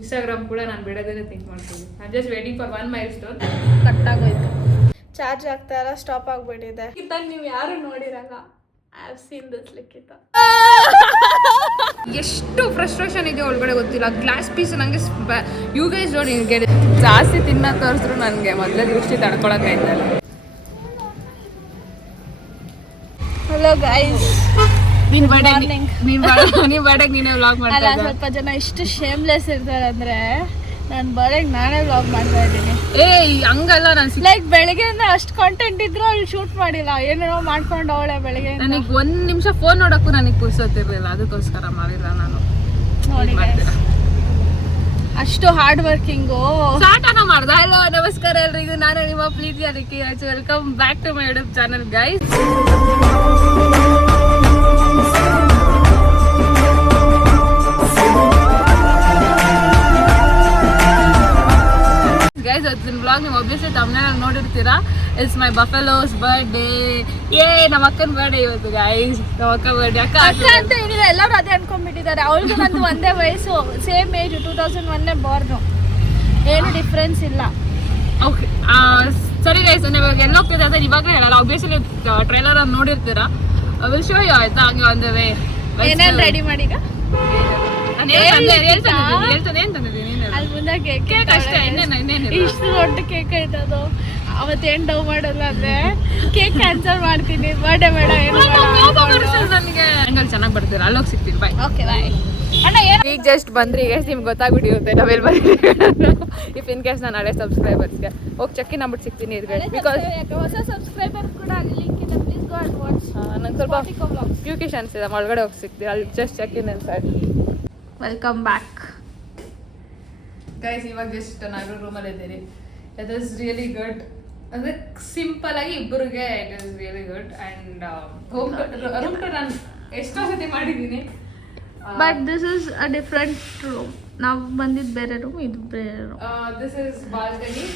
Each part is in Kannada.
ಇನ್ಸ್ಟಾಗ್ರಾಮ್ ಕೂಡ ನಾನು ಬಿಡೋದೇ ಥಿಂಕ್ ಮಾಡ್ತೀನಿ. I just waiting for one milestone. ಕಟ್ಟಾಗೋಯ್ತು, ಚಾರ್ಜ್ ಆಗ್ತಾ ಇಲ್ಲ, ಸ್ಟಾಪ್ ಆಗಿಬಿಟ್ಟಿದೆ. ಇದ್ದಾಗ ನೀವು ಯಾರು ನೋಡಿರಲ್ಲ. ಐ ಹ್ಯಾವ್ ಸೀನ್ ದಿಸ್ ಲಿಖಿತ. ಎಷ್ಟು ಫ್ರಸ್ಟ್ರೇಷನ್ ಇದೆ ಒಳಗಡೆ ಗೊತ್ತಿಲ್ಲ. ಗ್ಲಾಸ್ ಪೀಸ್ ನನಗೆ ಯು ಗೈಸ್ ನೋಡಿ, ಜಾಸ್ತಿ ತಿನ್ನೋದು ತೋರಿಸಿದ್ರು ನನಗೆ ಮೊದಲೇ ದೃಷ್ಟಿ ತಡ್ಕೊಳಕ್ಕಾಯ್ತಲ್ಲ. ಹಲೋ ಗೈಸ್, ನೀನು ಬರ್ಡೇಗೆ ನೀನೇ ವ್ಲಾಗ್ ಮಾಡ್ತಾ ಇದ್ದ. ಸ್ವಲ್ಪ ಜನ ಎಷ್ಟು ಶೇಮ್ಲೆಸ್ ಇರ್ತಾರೆ ಅಂದ್ರೆ, ನಾನು ಬರ್ಡೇಗೆ ನಾನೇ ವ್ಲಾಗ್ ಮಾಡ್ತಾ ಇದ್ದೀನಿ. ಹಂಗಲ್ಲ, ನಾನು ಲೈಕ್ ಬೆಳಿಗ್ಗೆಯಿಂದ ಅಷ್ಟು ಕಾಂಟೆಂಟ್ ಇದ್ರು ಅಲ್ಲಿ ಶೂಟ್ ಮಾಡಿಲ್ಲ, ಏನೇನೋ ಮಾಡ್ಕೊಂಡು ಅವಳೆ ಬೆಳಿಗ್ಗೆ. ನನಗೆ 1 ನಿಮಿಷ ಫೋನ್ ನೋಡೋಕ್ಕೂ ನನಗೆ ಪುರ್ಸೊತ್ತಿರಲಿಲ್ಲ, ಅದಕ್ಕೋಸ್ಕರ ಮಾಡಿಲ್ಲ ನಾನು. ನೋಡಿ ಅಷ್ಟು ಹಾರ್ಡ್ ವರ್ಕಿಂಗು. ಸ್ಟಾರ್ಟ್ ಮಾಡ್ದೆ. ಹಲೋ ನಮಸ್ಕಾರ ಎಲ್ರಿಗೂ, ನಾನು ನಿಮ್ಮ ಪ್ರೀತಿಯ Ricky. Welcome back to my YouTube channel guys. Guys ಇವತ್ತಿನ ಬ್ಲಾಗ್ ನೀವು ಒಬ್ವಿಯಸ್ಲಿ ತಮ್ಮನೇಲಿ ನೋಡಿರ್ತೀರಾ. It's my buffaloes birthday. ನಮ್ಮ ಅಕ್ಕನ ಬರ್ಡೇ ಇವತ್ತು ಗೈಸ್. ನಮ್ಮ ಅಕ್ಕ ಬರ್ಡೇ. ಅಕ್ಕ ಅಂತ ಏನಿಲ್ಲ, ಎಲ್ಲರೂ ಅದೇ ಅನ್ಕೊಂಡ್ಬಿಟ್ಟಿದ್ದಾರೆ. ಅವಳಿಗೂ ನಂದು ಒಂದೇ ವಯಸ್ಸು, ಸೇಮ್ ಏಜ್, 2001 ಬಾರ್ನು, ಏನು ಡಿಫ್ರೆನ್ಸ್ ಇಲ್ಲ. ಓಕೆ ಸರಿ ಗೈಸ್, ಇವಾಗ ಎಲ್ಲ ಹೋಗ್ತಿದೆ ಅಂತ ಇವಾಗಲೇ ಹೇಳಲ್ಲ. ಒಬ್ವಿಯಸ್ಲಿ ಟ್ರೈಲರ್ ಅನ್ನು ನೋಡಿರ್ತೀರಾ. ವಿಲ್ ಶೋ ಯು ಆಯ್ತಾ. ಹಂಗೆ ಒಂದು ವೇ ಏನೇನು ರೆಡಿ ಮಾಡಿ ಈಗ ಅಲ್ಲಿ ಮುಂದೆ ಕೇಕ್ ಅಷ್ಟೇ, ಇಷ್ಟು ದೊಡ್ಡ ಕೇಕ್ ಐತದು. ಅವತ್ತೇನು ಡವ್ ಮಾಡಲ್ಲ ಅಂದ್ರೆ ಕೇಕ್ ಕ್ಯಾನ್ಸಲ್ ಮಾಡ್ತೀನಿ, ಬರ್ಡೇ ಬೇಡ ಏನು ನನಗೆ. ಹಂಗಲ್ಲಿ ಚೆನ್ನಾಗಿ ಬರ್ತೀರಾ, ಅಲ್ಲೋಗಿ ಸಿಗ್ತೀನಿ. ಬಾಯ್. Okay bye. ಈಗ ಜಸ್ಟ್ ಬಂದ್ರಿ ಗೈಸ್, ನಿಮ್ಗೆ ಗೊತ್ತಾಗ್ಬಿಟ್ಟಿರುತ್ತೆ ನಾವೆಲ್ಲಿ ಬಂದಿದ್ದೀವಿ. ಇಫ್ ಇನ್ ಕೇಸ್ ನಾನು ಹಳೆ ಸಬ್ಸ್ಕ್ರೈಬರ್ಸ್ಗೆ ಹೋಗಿ ಚೆಕ್ ಇನ್ ಆಗ್ಬಿಟ್ಟು ಸಿಗ್ತೀನಿ ಇದ್ರಲ್ಲಿ. ಬಿಕಾಸ್ ಹೊಸ ಸಬ್ಸ್ಕ್ರೈಬರ್ ಕೂಡ ಅಲ್ಲಿ ಲಿಂಕ್ ಇದೆ, ಪ್ಲೀಸ್ ಗೋ ಅಂಡ್ ವಾಚ್. ನಂಗೆ ಸ್ವಲ್ಪ ಕ್ಯೂಕೇಶನ್ಸ್ ಇದೆ, ಒಳಗಡೆ ಹೋಗಿ ಸಿಗ್ತೀನಿ. ಅಲ್ಲಿ ಜಸ್ಟ್ ಚೆಕ್ ಇನ್ ಅಂತ. Welcome back guys. ಇವಾಗ ಜಸ್ಟ್ ನಾನು ರೂಮಲ್ಲಿ ಇದ್ದೀನಿ. It is really good. ಅಂದರೆ ಸಿಂಪಲ್ ಆಗಿ ಇಬ್ಬರಿಗೆ it is really good. And room too ನಾನು ಎಷ್ಟೋ ಸತಿ ಮಾಡಿದ್ದೀನಿ. But this is a different room. ನಾವು ಬಂದಿದ್ದು ಬೇರೆ ರೂಮ್, ಇದು ಬೇರೆ ರೂಮ್. This is balcony.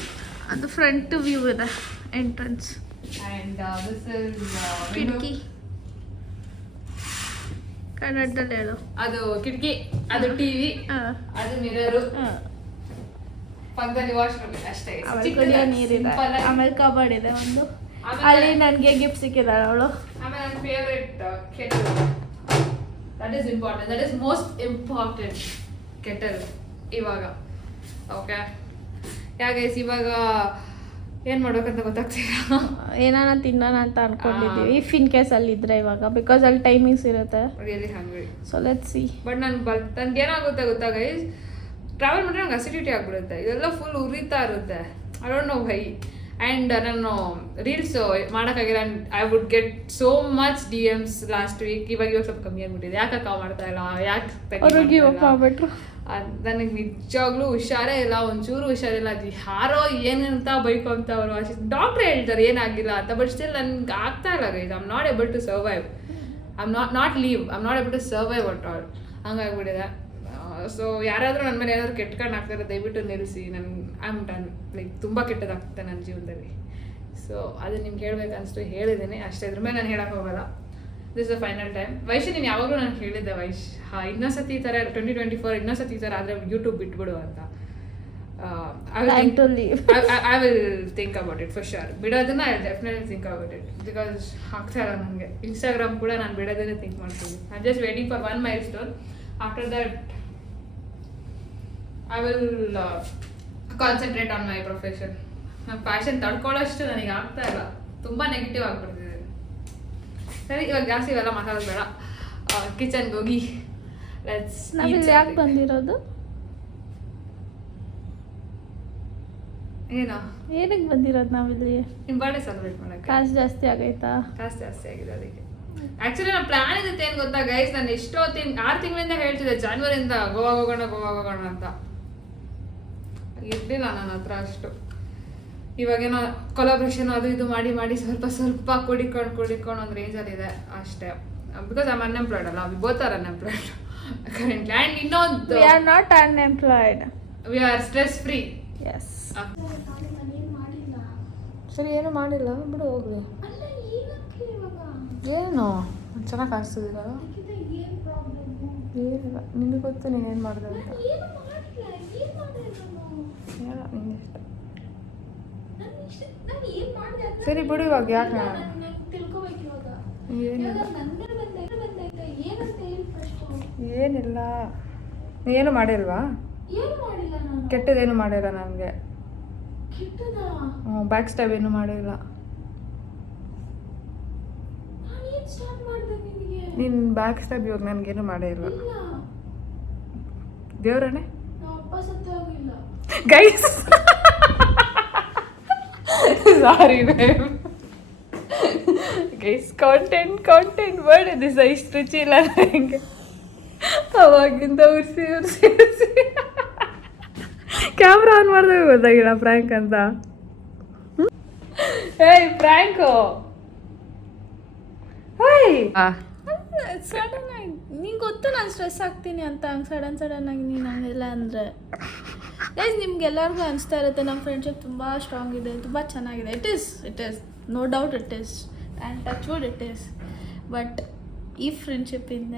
ಅದು ಫ್ರಂಟ್ ವ್ಯೂ ಇದೆ, ಎಂಟ್ರೆನ್ಸ್. ಆ್ಯಂಡ್ ದಿಸ್ ಇಸ್ ಕಿಟಕಿ. ಕನ್ನಡದಲ್ಲಿ ಹೇಳು. ಅದು ಕಿಟಕಿ, ಅದು ಟಿವಿ, ಅದು ಮಿರರು, ಪಕ್ಕದಲ್ಲಿ ವಾಶ್ರೂಮ್ ಅಷ್ಟೇ. ನೀರಿದೆ, ಆಮೇಲೆ ಕಬರ್ಡ್ ಇದೆ ಒಂದು. ಅಲ್ಲಿ ನನಗೆ ಗಿಫ್ಟ್ ಸಿಕ್ಕಿದ್ದಾಳೆ ಅವಳು. ಆಮೇಲೆ ನನ್ನ favourite kettle. That is important, that is most important kettle ಇವಾಗ. ಓಕೆ ಯಾಗೈಸ್, ಇವಾಗ ಏನು ಮಾಡ್ಬೇಕಂತ ಗೊತ್ತಾಗ್ತಿಲ್ಲ. ಏನಾನ ತಿನ್ನೋಣ ಅಂತ ಅನ್ಕೊಂಡಿದ್ದೀವಿ, ಇಫ್ ಇನ್ ಕೇಸ್ ಅಲ್ಲಿ ಇದ್ರೆ ಇವಾಗ, ಬಿಕಾಸ್ ಅಲ್ಲಿ ಟೈಮಿಂಗ್ಸ್ ಇರುತ್ತೆ. Really hungry. So let's see. But ನನಗೆ ಏನಾಗುತ್ತೆ ಗೊತ್ತಾ ಗೈಸ್, ಟ್ರಾವೆಲ್ ಮಾಡಿದ್ರೆ ನಂಗೆ ಅಸಿಡಿಟಿ ಆಗಿಬಿಡುತ್ತೆ. ಇದೆಲ್ಲ ಫುಲ್ ಉರಿತಾ ಇರುತ್ತೆ. I don't know why. And ನಾನು ರೀಲ್ಸ್ ಮಾಡೋಕ್ಕಾಗಿಲ್ಲ. I would get so much DMs last week. ಇವಾಗ ಸ್ವಲ್ಪ ಕಮ್ಮಿ ಆಗಿಬಿಟ್ಟಿದೆ. ಯಾಕೆ ಅಕ್ಕ ಮಾಡ್ತಾ ಇಲ್ಲ, ಯಾಕೆ ನನಗೆ ನಿಜವಾಗ್ಲೂ ಹುಷಾರೇ ಇಲ್ಲ, ಒಂಚೂರು ಹುಷಾರಿಲ್ಲ. ಅದು ಯಾರೋ ಏನಂತ ಬೈಕು ಅಂತ ಅವರು ಡಾಕ್ಟ್ರ್ ಹೇಳ್ತಾರೆ ಏನಾಗಿಲ್ಲ ಅಂತ. ಬಟ್ ಸ್ಟಿಲ್ ನನಗೆ ಆಗ್ತಾ ಇಲ್ಲ guys. I am not able to survive. I am not live. I am not able to survive at all. ಹಂಗಾಗ್ಬಿಟ್ಟಿದೆ. ಸೊ ಯಾರಾದರೂ ನನ್ನ ಮೇಲೆ ಏನಾದರೂ ಕೆಟ್ಕೊಂಡು ಆಗ್ತಾರೆ, ದಯವಿಟ್ಟು ನಿಲ್ಲಿಸಿ. I am done. ಲೈಕ್ ತುಂಬ ಕೆಟ್ಟದಾಗ್ತದೆ ನನ್ನ ಜೀವನದಲ್ಲಿ. ಸೊ ಅದು ನಿಮ್ಗೆ ಹೇಳ್ಬೇಕನ್ನಿಸ್ತು, ಹೇಳಿದ್ದೀನಿ ಅಷ್ಟೇ. ಇದ್ರ ಮೇಲೆ ನಾನು ಹೇಳಕ್ಕೆ ಹೋಗಲ್ಲ. This a final time. Wish ನೀನು ಯಾವಾಗಲೂ ನಾನು ಹೇಳಿದ್ದೆ, ವೈಶ್ ಇನ್ನೊಂದ್ಸತಿ ಈ ಥರ 2024 ಇನ್ನೊಂದ್ಸತಿ ಈ ಥರ ಆದರೆ ಯೂಟ್ಯೂಬ್ ಬಿಟ್ಬಿಡು ಅಂತ. I will think about it for sure. ಬಿಡೋದನ್ನ I definitely think about it. Because ಆಗ್ತಾ ಇಲ್ಲ ನನಗೆ. ಇನ್ಸ್ಟಾಗ್ರಾಮ್ ಕೂಡ ನಾನು ಬಿಡೋದನ್ನೇ ಥಿಂಕ್ ಮಾಡ್ತೀನಿ. I just waiting for one milestone. After that I will concentrate on my profession. ನನ್ನ ಪ್ಯಾಷನ್ ತಡ್ಕೊಳ್ಳೋಷ್ಟು ನನಗೆ ಆಗ್ತಾ ಇಲ್ಲ. ತುಂಬ ನೆಗೆಟಿವ್ ಆಗಿಬಿಡ್ತಿದೆ. ಸರಿ, ಇವಾಗ ಜಾಸ್ತಿ ಇವೆಲ್ಲ ಮಾತಾಡೋದು ಬೇಡ. ಕಿಚನ್ಗೆ ಹೋಗಿ ನಾವಿಲ್ಲಿ ಯಾಕೆ ಬಂದಿರೋದು? ಏನಕ್ಕೆ ಬಂದಿರೋದು ನಾವಿಲ್ಲಿ? ನಿಮ್ಮ ಬರ್ಡೇ ಸೆಲೆಬ್ರೇಟ್ ಮಾಡೋಕ್ಕೆ. ಕಾಸು ಜಾಸ್ತಿ ಆಗೈತಾ? ಕಾಸು ಜಾಸ್ತಿ ಆಗಿದೆ ಅದಕ್ಕೆ. ಆ್ಯಕ್ಚುಲಿ ನನ್ನ ಪ್ಲಾನ್ ಇರುತ್ತೆ ಏನು ಗೊತ್ತಾ ಗೈಸ್, ನಾನು ಎಷ್ಟೋ 6 ತಿಂಗಳಿಂದ ಹೇಳ್ತಿದ್ದೆ ಜಾನ್ವರಿಯಿಂದ ಗೋವಾ ಹೋಗೋಣ ಅಂತ. ಇರಲಿಲ್ಲ ನನ್ನ ಹತ್ರ ಅಷ್ಟು. ಇವಾಗೇನೋ ಕೊಲಾಬ್ರೇಷನ್ ಅದು ಇದು ಮಾಡಿ ಸ್ವಲ್ಪ ಕುಡಿಕೊಂಡು ಒಂದು ರೇಂಜಲ್ಲಿದೆ ಅಷ್ಟೇ. ಬಿಕಾಸ್ ಐ ಆಮ್ ಅನ್ಎಂಪ್ಲಾಯ್ಡ್ ಅಲ್ಲ. We both are unemployed currently. And ಇನ್ನೊಂದು, we are not unemployed, we are stress free. Yes. ಸರಿ, ಏನು ಮಾಡಿಲ್ಲ ಬಿಡು, ಹೋಗ್ಲಿ. ಏನು ಚೆನ್ನಾಗಿ ಕಾಣಿಸ್ತಿದ್ದೀರ? ಏನಿಲ್ಲ, ನಿನಗೆ ಗೊತ್ತು ನೀನೇನು ಮಾಡಿದೆ ಅಂತ. ಸರಿ ಬಿಡು ಇವಾಗ ಯಾಕೆ ತಿಳ್ಕೊಬೇಕು ಇವಾಗ ಏನಿಲ್ಲ ನನ್ನ ಬಂದೈತೆ ಏನಂತ ಹೇಳಿ ಫಸ್ಟ್. ಏನಿಲ್ಲ ಏನು ಮಾಡಿಲ್ವಾ? ಏನು ಮಾಡಿಲ್ಲ ನಾನು. ಕೆಟ್ಟದೇನು ಮಾಡಿಲ್ಲ ನನಗೆ. ಕೆಟ್ಟದ ಬ್ಯಾಕ್ ಸ್ಟೆಪ್ ಏನು ಮಾಡಿಲ್ಲ. ನಾನು ಏನು ಸ್ಟಾರ್ಟ್ ಮಾಡಿದೆ ನಿನಗೆ? ನೀನು ಬ್ಯಾಕ್ ಸ್ಟೆಪ್ ಇವಾಗ ನನಗೇನು ಮಾಡೇ ಇಲ್ಲ. ಇಲ್ಲ ದೇವ್ರನೇ ನಮ್ಮ ಅಪ್ಪ ಸತ್ತೇ ಹೋಗಿಲ್ಲ. Guys sorry ma'am guys content word this ಇಷ್ಟು ರುಚಿ ಇಲ್ಲ ನನಗೆ. ಅವಾಗಿಂದ ಉರ್ಸಿ ಕ್ಯಾಮ್ರಾ ಆನ್ ಮಾಡಿದಾಗ ಗೊತ್ತಾಗಿಲ್ಲ ಪ್ರ್ಯಾಂಕ್ ಅಂತ. ಏಯ್ ಪ್ರ್ಯಾಂಕು ಸಡನ್ ಆಗಿ ನಿಂಗೆ ಗೊತ್ತು ನಾನು ಸ್ಟ್ರೆಸ್ ಆಗ್ತೀನಿ ಅಂತ. ಹಂಗೆ ಸಡನ್ ಆಗಿ ನೀನು ಹಂಗೆಲ್ಲ ಅಂದರೆ ಗೈಸ್ ನಿಮ್ಗೆಲ್ಲರಿಗೂ ಅನಿಸ್ತಾ ಇರುತ್ತೆ ನಮ್ಮ ಫ್ರೆಂಡ್ಶಿಪ್ ತುಂಬ ಸ್ಟ್ರಾಂಗ್ ಇದೆ, ತುಂಬ ಚೆನ್ನಾಗಿದೆ. It is no doubt it is and touch wood it is. But ಈ ಫ್ರೆಂಡ್ಶಿಪ್ಪಿಂದ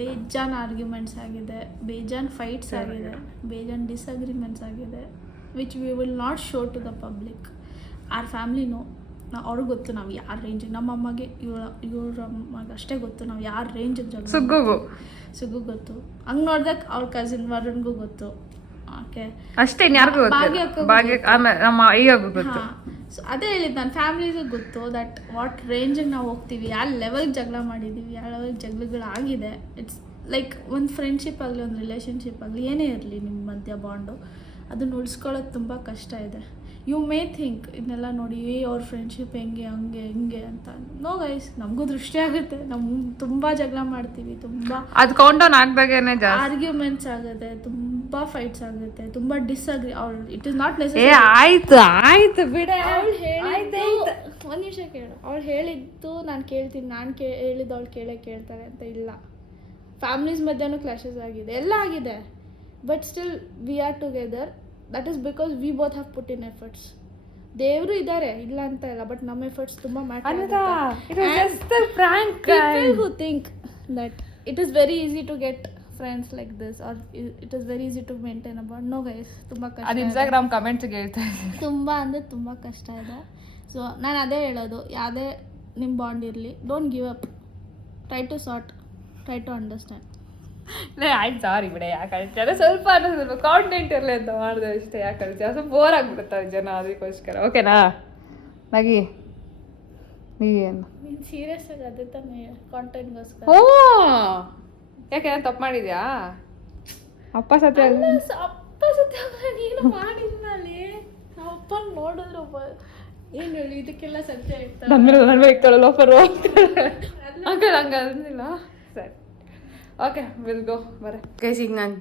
ಬೇಜಾನ್ ಆರ್ಗ್ಯುಮೆಂಟ್ಸ್ ಆಗಿದೆ, ಬೇಜಾನ್ ಫೈಟ್ಸ್ ಆಗಿದೆ, ಬೇಜಾನ್ ಡಿಸಗ್ರಿಮೆಂಟ್ಸ್ ಆಗಿದೆ, which we will not show to the public. Our ಫ್ಯಾಮ್ಲಿನೂ ಅವ್ರಿಗೆ ಗೊತ್ತು ನಾವು ಯಾರ ರೇಂಜಿಗೆ. ನಮ್ಮ ಅಮ್ಮಗೆ ಇವ್ರ ಅಮ್ಮಗೆ ಅಷ್ಟೇ ಗೊತ್ತು ನಾವು ಯಾರ ರೇಂಜಿಗೆ ಜಗಳ. ಸುಗ್ಗು ಗೊತ್ತು. ಹಂಗೆ ನೋಡ್ದಾಗ ಅವ್ರ ಕಸಿನ್ ವರುಣ್ಗೂ ಗೊತ್ತು. ಓಕೆ ಅಷ್ಟೇ, ಇನ್ಯಾರಿಗೂ ನಮ್ಮ ಅಯ್ಯಗೂ ಗೊತ್ತು. ಸೊ ಅದೇ ಹೇಳಿದ್ದು ನಾನು ಫ್ಯಾಮ್ಲಿಗೂ ಗೊತ್ತು ದಟ್ ವಾಟ್ ರೇಂಜಿಗೆ ನಾವು ಹೋಗ್ತೀವಿ, ಯಾವ ಲೆವೆಲ್ಗೆ ಜಗಳ ಮಾಡಿದ್ದೀವಿ, ಯಾವ ಲೆವೆಲ್ಗೆ ಜಗಳಗಳಾಗಿದೆ. ಇಟ್ಸ್ ಲೈಕ್ ಒಂದು ಫ್ರೆಂಡ್ಶಿಪ್ ಆಗಲಿ ಒಂದು ರಿಲೇಷನ್ಶಿಪ್ ಆಗಲಿ ಏನೇ ಇರಲಿ ನಿಮ್ಮ ಮಧ್ಯ ಬಾಂಡು ಅದನ್ನು ಉಳಿಸ್ಕೊಳ್ಳೋದು ತುಂಬ ಕಷ್ಟ ಇದೆ. ಯು ಮೇ ಥಿಂಕ್ ಇದನ್ನೆಲ್ಲ ನೋಡಿ ಅವ್ರ ಫ್ರೆಂಡ್ಶಿಪ್ ಹೆಂಗೆ ಹಂಗೆ ಹಿಂಗೆ ಅಂತ. ನೋ ಗೈಸ್, ನಮಗೂ ದೃಷ್ಟಿ ಆಗುತ್ತೆ. ನಾವು ತುಂಬ ಜಗಳ ಮಾಡ್ತೀವಿ, ತುಂಬ ಅದು ಕೌಂಟ್ ಡೌನ್ ಆಗ್ದಾಗೇನೆ ಆರ್ಗ್ಯುಮೆಂಟ್ಸ್ ಆಗುತ್ತೆ, ತುಂಬ ಫೈಟ್ಸ್ ಆಗುತ್ತೆ, ತುಂಬ ಡಿಸ್ಅಗ್ರಿ. ಅವ್ಳು ಇಟ್ ಇಸ್ ನಾಟ್ ನೆಸೆಸರಿ. ಆಯ್ತು ಬಿಡ. ಅವಳು ಹೇಳಿದ್ದು ಒಂದು ನಿಮಿಷ ಕೇಳು. ಅವಳು ಹೇಳಿದ್ದು ನಾನು ಕೇಳ್ತೀನಿ, ನಾನು ಹೇಳಿದ್ದು ಅವಳು ಕೇಳ್ತಾರೆ ಅಂತ ಇಲ್ಲ. ಫ್ಯಾಮಿಲೀಸ್ ಮಧ್ಯನೂ ಕ್ಲಾಶಸ್ ಆಗಿದೆ, ಎಲ್ಲ ಆಗಿದೆ. But still we are together. That is because we both have put in efforts. ದೇವರು ಇದ್ದಾರೆ ಇಲ್ಲ ಅಂತ ಇಲ್ಲ, ಬಟ್ ನಮ್ಮ ಎಫರ್ಟ್ಸ್ ತುಂಬ matter. Who think that it is very easy to get friends like this or it is very easy to maintain a bond. No guys, ತುಂಬ ಕಷ್ಟ. ಅದು ಇನ್ಸ್ಟಾಗ್ರಾಮ್ ಕಮೆಂಟ್ಸ್ಗೆ ಹೇಳ್ತಾ ತುಂಬ ಅಂದರೆ ತುಂಬ ಕಷ್ಟ ಇದೆ. ಸೊ ನಾನು ಅದೇ ಹೇಳೋದು, ಯಾವುದೇ ನಿಮ್ಮ ಬಾಂಡ್ ಇರಲಿ, don't give up. Try to sort, try to understand. ಆಯ್ತು ಸಾರಿ ಬಿಡ, ಯಾಕೆ ಅಳ್ತೀಯ? ಅದೇ ಸ್ವಲ್ಪ ಅನ್ನೋದು ಕಾಂಟೆಂಟ್ ಇರಲಿ ಅಂತ ಮಾಡಿದೆ ಅಷ್ಟೇ. ಯಾಕೆ ಅಳ್ತೀಯ? ಸ್ವಲ್ಪ ಬೋರ್ ಆಗಿಬಿಡುತ್ತಾರೆ ಜನ, ಅದಕ್ಕೋಸ್ಕರ. ಓಕೆನಾ ನಗಿ ನೀನು ನೀನು ಸೀರಿಯಸ್ ಆಗಿ ಅದೇ ತಾನೇ ಕಾಂಟೆಂಟ್ಗೋಸ್ಕರ. ಓ ಯಾಕೆ ನಾನು ತಪ್ಪು ಮಾಡಿದ್ಯಾ? ಅಪ್ಪ ಸತ್ಯ ನೀನು ಮಾಡಿದ್ನಲ್ಲಿ ನಾವು ಅಪ್ಪನ ನೋಡಿದ್ರು ಏನು ಹೇಳಿ ಇದಕ್ಕೆಲ್ಲ ಸತ್ಯ ಇರ್ತಾರೆ. ನನ್ನ ಮೇಲೆ ಇಕ್ತಾಳೆ ಲೋಫರು ಅಂಕಲ್ ಹಂಗೆ ಅಂದಿಲ್ಲ. ಸರಿ ಓಕೆ ವಿಲ್ ಗೋ ಬರ. ಗೈಸ್ ಈಗ ನಾನು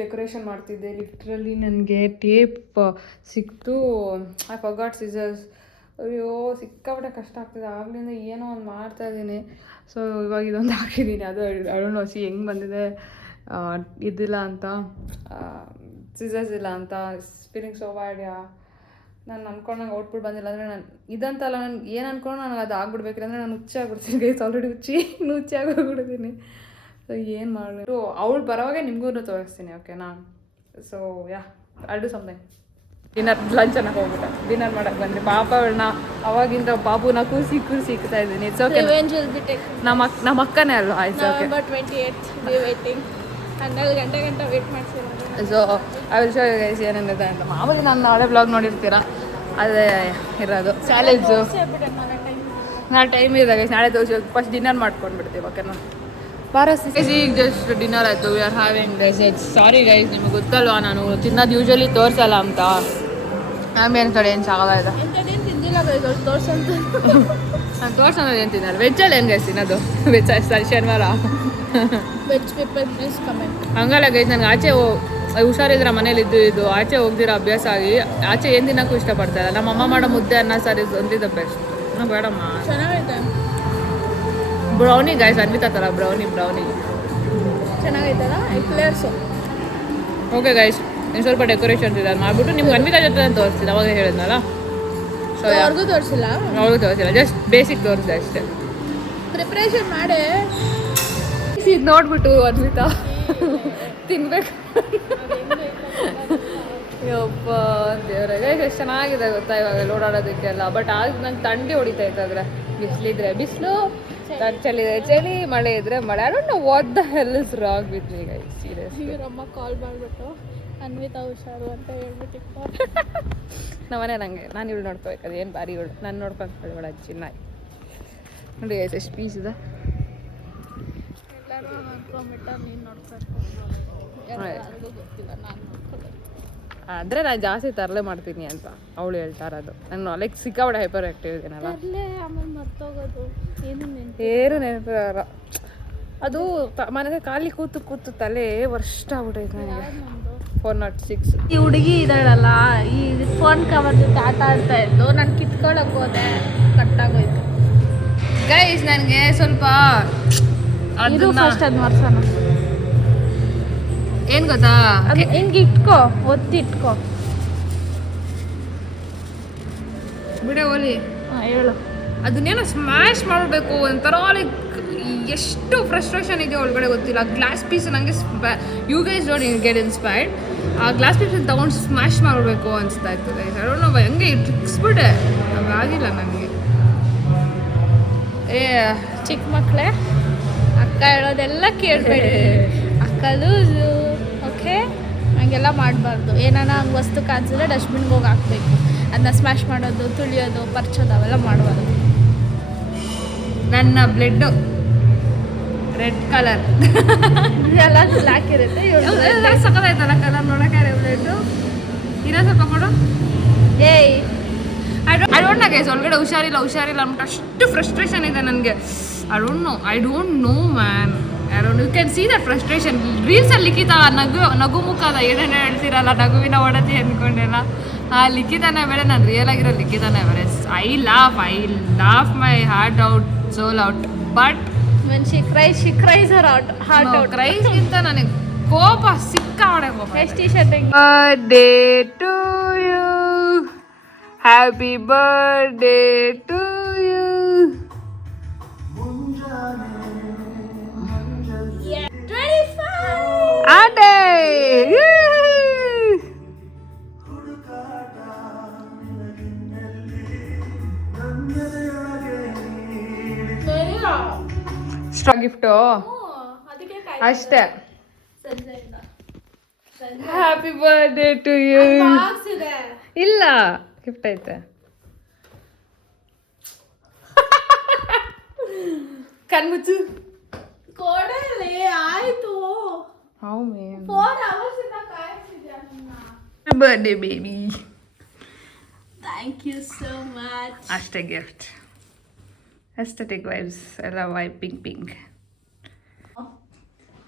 ಡೆಕೋರೇಷನ್ ಮಾಡ್ತಿದ್ದೆ, ಲಿಟ್ರಲಿ ನನಗೆ ಟೇಪ್ ಸಿಕ್ತು. I forgot scissors. ಅಯ್ಯೋ ಸಿಕ್ಕಾಪಟ್ಟೆ ಕಷ್ಟ ಆಗ್ತಿದೆ. ಆಗ್ಲಿಂದ ಏನೋ ಒಂದು ಮಾಡ್ತಾ ಇದ್ದೀನಿ. ಸೊ ಇವಾಗ ಇದೊಂದು ಹಾಕಿದ್ದೀನಿ. ಅದು ಅಳೋಣ ಸಿ ಹೆಂಗೆ ಬಂದಿದೆ. ಇದಿಲ್ಲ ಅಂತ, ಸಿಸರ್ಸ್ ಇಲ್ಲ ಅಂತ, ಫೀಲಿಂಗ್ ಸೋ ಬ್ಯಾಡ್. ನಾನು ಅನ್ಕೊಂಡಂಗೆ ಔಟ್ಪುಟ್ ಬಂದಿಲ್ಲ ಅಂದರೆ ನಾನು ಇದಂತಲ್ಲ, ನಾನು ಏನು ಅನ್ಕೊಂಡು ನನಗೆ ಅದು ಆಗ್ಬಿಡ್ಬೇಕಿಲ್ಲ ಅಂದರೆ ನಾನು ಹುಚ್ಚಿ ಆಗ್ಬಿಡ್ತೀನಿ ಗೈಸ್. ಆಲ್ರೆಡಿ ಹುಚ್ಚಿ ಆಗೋಗ್ಬಿಡ್ತೀನಿ. ಸೊ ಏನು ಮಾಡಬೇಕು, ಅವಳು ಬರೋವಾಗ ನಿಮಗೂ ತೋರಿಸ್ತೀನಿ. ಓಕೆನಾ? So yeah I do something. Dinner lunch ಅನ್ನಕ್ಕೆ ಹೋಗ್ಬಿಟ್ಟೆ. ಡಿನ್ನರ್ ಮಾಡೋಕ್ಕೆ ಬಂದರೆ ಪಾಪ ಅವಳನ್ನ ಅವಾಗಿಂದ ಬಾಬುನ ಕೂರಿಸಿ ಇಕ್ತಾ ಇದ್ದೀನಿ. It's okay. ನಮ್ಮ ಅಕ್ಕನೇ ಅಲ್ವಾ? ಆಯ್ತು ಓಕೆ. 12 ಗಂಟೆ ವೇಟ್ ಮಾಡ್ತೀನಿ. So I will show you guys ಏನೇನಿದೆ ಅಂತ. ಮಾಮೂಲಿ ನಾನು ನಾಳೆ ಬ್ಲಾಗ್ ನೋಡಿರ್ತೀರಾ, ಅದೇ ಇರೋದು ಚಾಲೆಂಜು. ನಾಳೆ ಟೈಮ್ ಇದೆ ಗೈಸ್, ನಾಳೆ ತೋರಿಸಿ ಫಸ್ಟ್ ಡಿನ್ನರ್ ಮಾಡ್ಕೊಂಡ್ಬಿಡ್ತೀವಿ. ಓಕೆನಾ? ಈಗ ಜಸ್ಟ್ ಡಿನ್ನರ್ ಆಯಿತು. We are having guys egg. Sorry guys, ನಿಮಗೆ ಗೊತ್ತಲ್ವಾ ನಾನು ತಿನ್ನೋದು ಯೂಶ್ವಲಿ ತೋರಿಸಲ್ಲ ಅಂತ. ಆಮೇಲೆ ಕಡೆ ಏನು ಸಾಗಲ್ಲ ಇದೆ. ನಾನು ತೋರ್ಸೋದು ಏನು ತಿನ್ನಲ್ಲ. ವೆಜ್ಜಲ್ಲಿ ಏನು ಗೈಸ್ ತಿನ್ನೋದು? ವೆಜ್ ಶನಿವಾರ ವೆಜ್ ಪೇಪರ್ ಪ್ಲೀಸ್ ಕಮೆಂಟ್. ಹಂಗಲ್ಲ ಗೈಸ್, ನನಗೆ ಆಚೆ ಹುಷಾರಿದ್ರೆ ಮನೇಲಿ ಇದ್ದು ಆಚೆ ಹೋಗ್ದಿರೋ ಅಭ್ಯಾಸ ಆಗಿ ಆಚೆ ಏನು ತಿನ್ನೋಕ್ಕೂ ಇಷ್ಟಪಡ್ತಾ ಇಲ್ಲ. ನಮ್ಮ ಅಮ್ಮ ಮಾಡೋ ಮುದ್ದೆ ಅನ್ನ ಸಾರಿ ಒಂದಿದ್ದ ಬೆಸ್ಟ್. ಬೇಡಮ್ಮ. ಚೆನ್ನಾಗೈತೆ ಬ್ರೌನಿ ಗೈಸ್, ಅನ್ವಿತಾ ಥರ ಬ್ರೌನಿ ಚೆನ್ನಾಗೈತಲ್ಲ ಎಕ್ಲೇರ್ಸು. ಓಕೆ ಗೈಸ್, ಇನ್ನು ಸ್ವಲ್ಪ ಡೆಕೋರೇಷನ್ಸ್ ಇದೆ, ಅದು ಮಾಡಿಬಿಟ್ಟು ನಿಮ್ಗೆ ಅನ್ವಿತಾ ಜೊತೆ ತೋರಿಸ್ತೀನಿ. ಅವಾಗ ಹೇಳಿದ್ನಲ್ಲ. ಸೊ ಅವ್ರಿಗೂ ತೋರಿಸಿಲ್ಲ, ಜಸ್ಟ್ ಬೇಸಿಕ್ ತೋರಿಸಿದೆ ಅಷ್ಟೇ. ಪ್ರಿಪ್ರೇಷನ್ ಮಾಡಿ ಇದು ನೋಡ್ಬಿಟ್ಟು ಅನ್ವಿತಾ ತಿನ್ಬೇಕು. ಯಪ್ಪ ದೇವ್ರೆ ಎಷ್ಟು ಚೆನ್ನಾಗಿದೆ ಗೊತ್ತಾ ಇವಾಗ ಓಡಾಡೋದಕ್ಕೆಲ್ಲ. ಬಟ್ ಆಗ ನಂಗೆ ಥಂಡಿ ಹೊಡಿತಾ ಇತ್ತು ಆದರೆ ಬಿಸಿಲಿದ್ರೆ ಬಿಸಿಲು, ಚಳಿದ್ರೆ ಚಳಿ, ಮಳೆ ಇದ್ರೆ ಮಳೆ. I don't know what the hell is wrong with me guys, seriously. ಇವರಮ್ಮ ಕಾಲ್ ಮಾಡಿಬಿಟ್ಟು ಅನ್ವಿತಾ ಹುಷಾರು ಅಂತ ಹೇಳ್ಬಿಟ್ಟಿತ್ತು. ನಮ್ಮನೆ ನಂಗೆ ನಾನು ಇವಳು ನೋಡ್ಕೋಬೇಕು, ಅದು ಏನು ಬಾರಿ ಇವಳು ನಾನು ನೋಡ್ಕೊಂಡು ಇವಳು ಅಜ್ಜಿ ನಾಯಿ ನೋಡಿ ಗೈಸ್ ಎಷ್ಟು ಪೀಸ್ ಇದೆ. ಎಲ್ಲರೂ ಅನ್ಕೊಂಬಿಟ್ಟ ನೀನು ನೋಡ್ಬೇಕು, ಯಾರಿಗೂ ಗೊತ್ತಿಲ್ಲ ನಾನು ನೋಡ್ಕೊಳ್ಳೋದು. ಆದರೆ ನಾನು ಜಾಸ್ತಿ ತರಲೆ ಮಾಡ್ತೀನಿ ಅಂತ ಅವಳು ಹೇಳ್ತಾ ಇರೋದು. ನಾನು ಲೈಕ್ ಸಿಕ್ಕಾಬಡೆ ಹೈಪರ್ ಆ್ಯಕ್ಟಿವ್ ಇದ್ದೀನಲ್ಲ, ಅಲ್ಲೇ ಆಮೇಲೆ ಮರ್ತೋಗೋದು ಏನು ನೆನಪಿರಲ್ಲ. ಅದು ಮನೆಗೆ ಖಾಲಿ ಕೂತು ಕೂತು ತಲೆ ವರ್ಷ ಆಗ್ಬಿಟ್ಟೈತೆ ನನಗೆ. 406 ಈ ಹುಡುಗಿ ಇದ್ದಾಳಲ್ಲ, ಈ ಫೋನ್ ಕವರ್ ಜೊತೆ ಆಟ ಆಡ್ತಾ ಇದ್ದು ನಾನು ಕಿತ್ಕೊಳಕ್ಕೆ ಹೋದೆ, ಕಟ್ಟಾಗೋಯ್ತು. ಗೈಸ್ ನನಗೆ ಸ್ವಲ್ಪ ಇದು ಫಸ್ಟ್ ಅದು ಮರ್ಸೋಣ. ಏನು ಗೊತ್ತಾ, ಅದು ಹಿಂಗೆ ಇಟ್ಕೋ, ಒತ್ತಿಟ್ಕೋ ಬಿಡೆ ಓಲಿ. ಹಾಂ ಹೇಳು. ಅದನ್ನೇನೋ ಸ್ಮ್ಯಾಶ್ ಮಾಡಬೇಕು ಒಂಥರ ಲೈಕ್ ಎಷ್ಟು ಫ್ರಸ್ಟ್ರೇಷನ್ ಇದೆ ಒಳಗಡೆ ಗೊತ್ತಿಲ್ಲ. ಗ್ಲಾಸ್ ಪೀಸ್ ನನಗೆ you guys don't get inspired. ಆ ಗ್ಲಾಸ್ ಪೀಸನ್ನು ತೊಗೊಂಡು ಸ್ಮ್ಯಾಶ್ ಮಾಡಬೇಕು ಅನಿಸ್ತಾ ಇತ್ತು ಗೈಸ್. ಐ ಡೋಂಟ್ ನೋ ಹೆಂಗೆ ಟ್ರಿಕ್ಸ್ಬಿಟ್ಟೆ, ಆಗಿಲ್ಲ ನನಗೆ. ಚಿಕ್ಕ ಮಕ್ಕಳೇ ಅಕ್ಕ ಹೇಳೋದೆಲ್ಲ ಕೇಳಬೇಡಿ, ಅಕ್ಕ ಲೂಸು, ಓಕೆ? ಹಂಗೆಲ್ಲ ಮಾಡಬಾರ್ದು. ಏನಾನ ಹಂಗೆ ವಸ್ತು ಕಾಣಿಸಿದ್ರೆ ಡಸ್ಟ್ಬಿನ್ಗೆ ಹೋಗಿ ಹಾಕ್ಬೇಕು. ಅದನ್ನ ಸ್ಮ್ಯಾಶ್ ಮಾಡೋದು, ತುಳಿಯೋದು, ಪರ್ಚೋದು ಅವೆಲ್ಲ ಮಾಡಬಾರ್ದು. ನನ್ನ ಬ್ಲಡ್ಡು ರೆಡ್ ಕಲರ್ ಇದೆಲ್ಲ ಬ್ಲ್ಯಾಕ್ ಇರುತ್ತೆ. ಸಕ್ಕತ್ತಾಯ್ತಲ್ಲ ಕಲರ್ ನೋಡೋಕೆ ಬ್ಲಡ್ಡು. ಇನ್ನೂ ಸ್ವಲ್ಪ ಕೊಡು. ಏಯ್ ಐ ಡೋಂಟ್ ನೋ ಗೈಸ್, ಒಳಗಡೆ ಹುಷಾರಿಲ್ಲ ಅಂದ್ಬಿಟ್ಟು ಅಷ್ಟು ಫ್ರಸ್ಟ್ರೇಷನ್ ಇದೆ ನನಗೆ. I don't know man. You can see that frustration. ರೀಲ್ಸಲ್ಲಿ ಲಿಖಿತ ನಗು ಮುಖದ ಏನೇನು ಹೇಳ್ತೀರಲ್ಲ, ನಗುವಿನ ಒಡತಿ ಅಂದ್ಕೊಂಡೆಲ್ಲ, ಆ ಲಿಖಿತನೇ ಬೇರೆ, ನಾನು ರಿಯಲ್ ಆಗಿರೋ ಲಿಖಿತನೇ ಬೇರೆ. I laugh my heart out, soul out. But when she cries her heart out. ಕ್ರೈಸ್ಗಿಂತ ನನಗೆ ಕೋಪ ಸಿಕ್ಕಾವಡೆ ಕೋಪ. ಎಷ್ಟು T-shirt birthday to you, happy birthday to you. ಆಟೇ ಗಿಫ್ಟು ಅಷ್ಟೇ. Happy birthday to you. ಇಲ್ಲ ಗಿಫ್ಟ್ ಐತೆ. ಕಣ್ಮುಚ್ಚು. ಕೊಡಲೇ ಆಯ್ತು. ಹೌ ಮೇನ್ 4 hours ಇಂದ ಕಾಯ್ತಿದ್ದೆ ನನ್ನ. Birthday baby. Thank you so much. ಅಷ್ಟೇ ಗಿಫ್ಟ್. ಎಸ್ಥೆಟಿಕ್ ವೈಬ್ಸ್ ಎಲ್ಲ ವೈಬ್ ಪಿಂಕ್.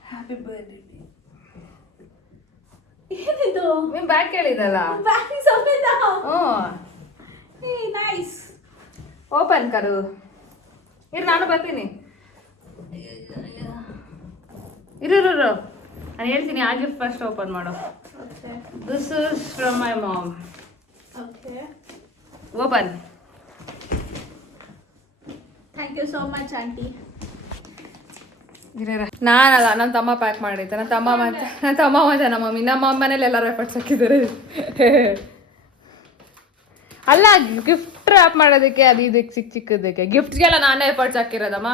Happy birthday. ಏನಿದು? ನಿಮ್ಮ ಬ್ಯಾಗ್ ಕೇಳಿದಲ್ಲ. ಬ್ಯಾಗ್ ಸಮೇತ. ಹ್ಞೂ ನೈಸ್. ಓಪನ್ ಕರು. ಇರು ನಾನು ಬರ್ತೀನಿ. ಇರು ನಾನು ಹೇಳ್ತೀನಿ. ಆ ಗಿಫ್ಟ್ ಫಸ್ಟ್ ಓಪನ್ ಮಾಡು. This is from my mom. Okay open. Thank you so much aunty. ನಾನಲ್ಲ, ನನ್ನ ತಮ್ಮ ಪ್ಯಾಕ್ ಮಾಡಿದ್ದೆ. ನನ್ನ ತಮ್ಮ ಮತ್ತೆ ನಮ್ಮ ಮಮ್ಮಿ. ನಮ್ಮ ಮನೇಲಿ ಎಲ್ಲರೂ ಎಫರ್ಟ್ಸ್ ಹಾಕಿದ್ದಾರೆ. ಅಲ್ಲ ಗಿಫ್ಟ್ ರ್ಯಾಪ್ ಮಾಡೋದಕ್ಕೆ, ಅದು ಇದಕ್ಕೆ ಚಿಕ್ಕದಕ್ಕೆ ಗಿಫ್ಟ್ಗೆಲ್ಲ ನಾನೇ ಎಫರ್ಟ್ಸ್ ಹಾಕಿರೋದಮ್ಮ.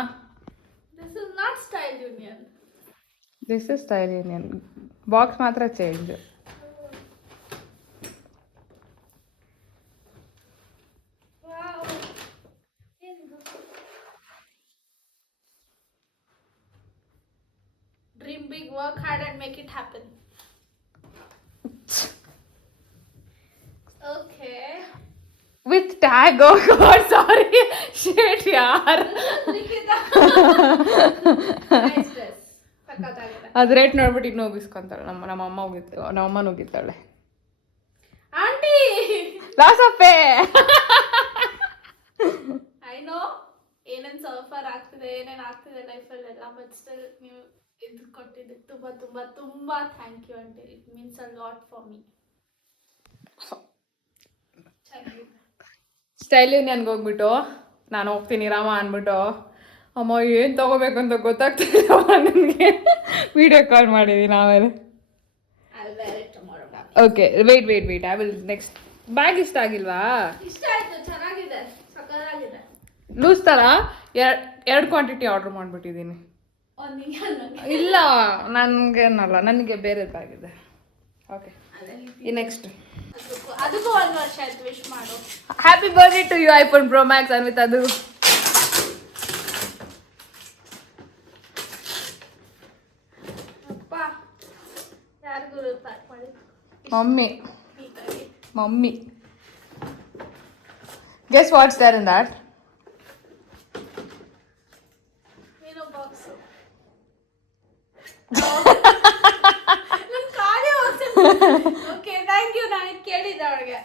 This is not style union. This is style union. Box ಮಾತ್ರ change. Dream big, work hard and make it happen. Okay. With tag. Oh God, sorry. Shit, yaar. Nice dress. ಸಕ್ಕತ್ತಾಗಿದೆ. ಅದು ರೇಟ್ ನೋಡ್ಬಿಟ್ಟು ಇನ್ನೂ ಹೋಗಿಸ್ಕೊಂತಾಳೆ. ನಮ್ಮ ಅಮ್ಮನ ಹೋಗಿದ್ದಾಳೆ. Aunty loss of pay. I know ಏನೇನು ಸಫರ್ ಆಗ್ತಿದೆ, ಏನೇನು ಆಗ್ತಿದೆ ಲೈಫಲ್ಲೆಲ್ಲ, ಬಟ್ ಸ್ಟಿಲ್ ನೀವು ಇದು ಕೊಟ್ಟಿದ್ದಕ್ಕೆ ತುಂಬ ತುಂಬ ತುಂಬ thank you aunty. It means a lot for me. Style ಯೂನಿಯನ್ಗೆ ಹೋಗ್ಬಿಟ್ಟು ನಾನು ಹೋಗ್ತೀನಿ ರಾಮ ಅಂದ್ಬಿಟ್ಟು ಅಮ್ಮ ಏನು ತೊಗೋಬೇಕಂತ ಗೊತ್ತಾಗ್ತಿಲ್ಲ ನನಗೆ. ವಿಡಿಯೋ ಕಾಲ್ ಮಾಡಿದ್ದೀನಿ ಆಮೇಲೆ. Okay wait I will next. Bag ಇಷ್ಟ ಆಗಿಲ್ವಾ? ಇಷ್ಟ ಆಯ್ತು, ಚೆನ್ನಾಗಿದೆ, ಸಕ್ಕತ್ತಾಗಿದೆ. ಲೂಸ್ ಥರ ಎರಡು ಕ್ವಾಂಟಿಟಿ ಆರ್ಡರ್ ಮಾಡಿಬಿಟ್ಟಿದ್ದೀನಿ. ಇಲ್ಲ ನನಗೇನಲ್ಲ, ನನಗೆ ಬೇರೆ ಬ್ಯಾಗ್ ಇದೆ. ಓಕೆ ಈ ನೆಕ್ಸ್ಟ್ ಅದಕ್ಕೂ 1 ವರ್ಷ ಆಯ್ತು. ವಿಶ್ ಮಾಡು. Happy birthday to you iPhone pro max Anvith. ಅದು ಅಪ್ಪ ಯಾರಿಗೂ ಪ್ಯಾಕ್ ಮಾಡಿ. Mummy guess what's there in that? ಏನೋ ಬಾಕ್ಸ್. ನನ್ನ ಕಾಲೇ ಓಕೆ ಥ್ಯಾಂಕ್ ಯು. ನಾನು ಕೇಳಿದ್ದೆ ಅವಳಿಗೆ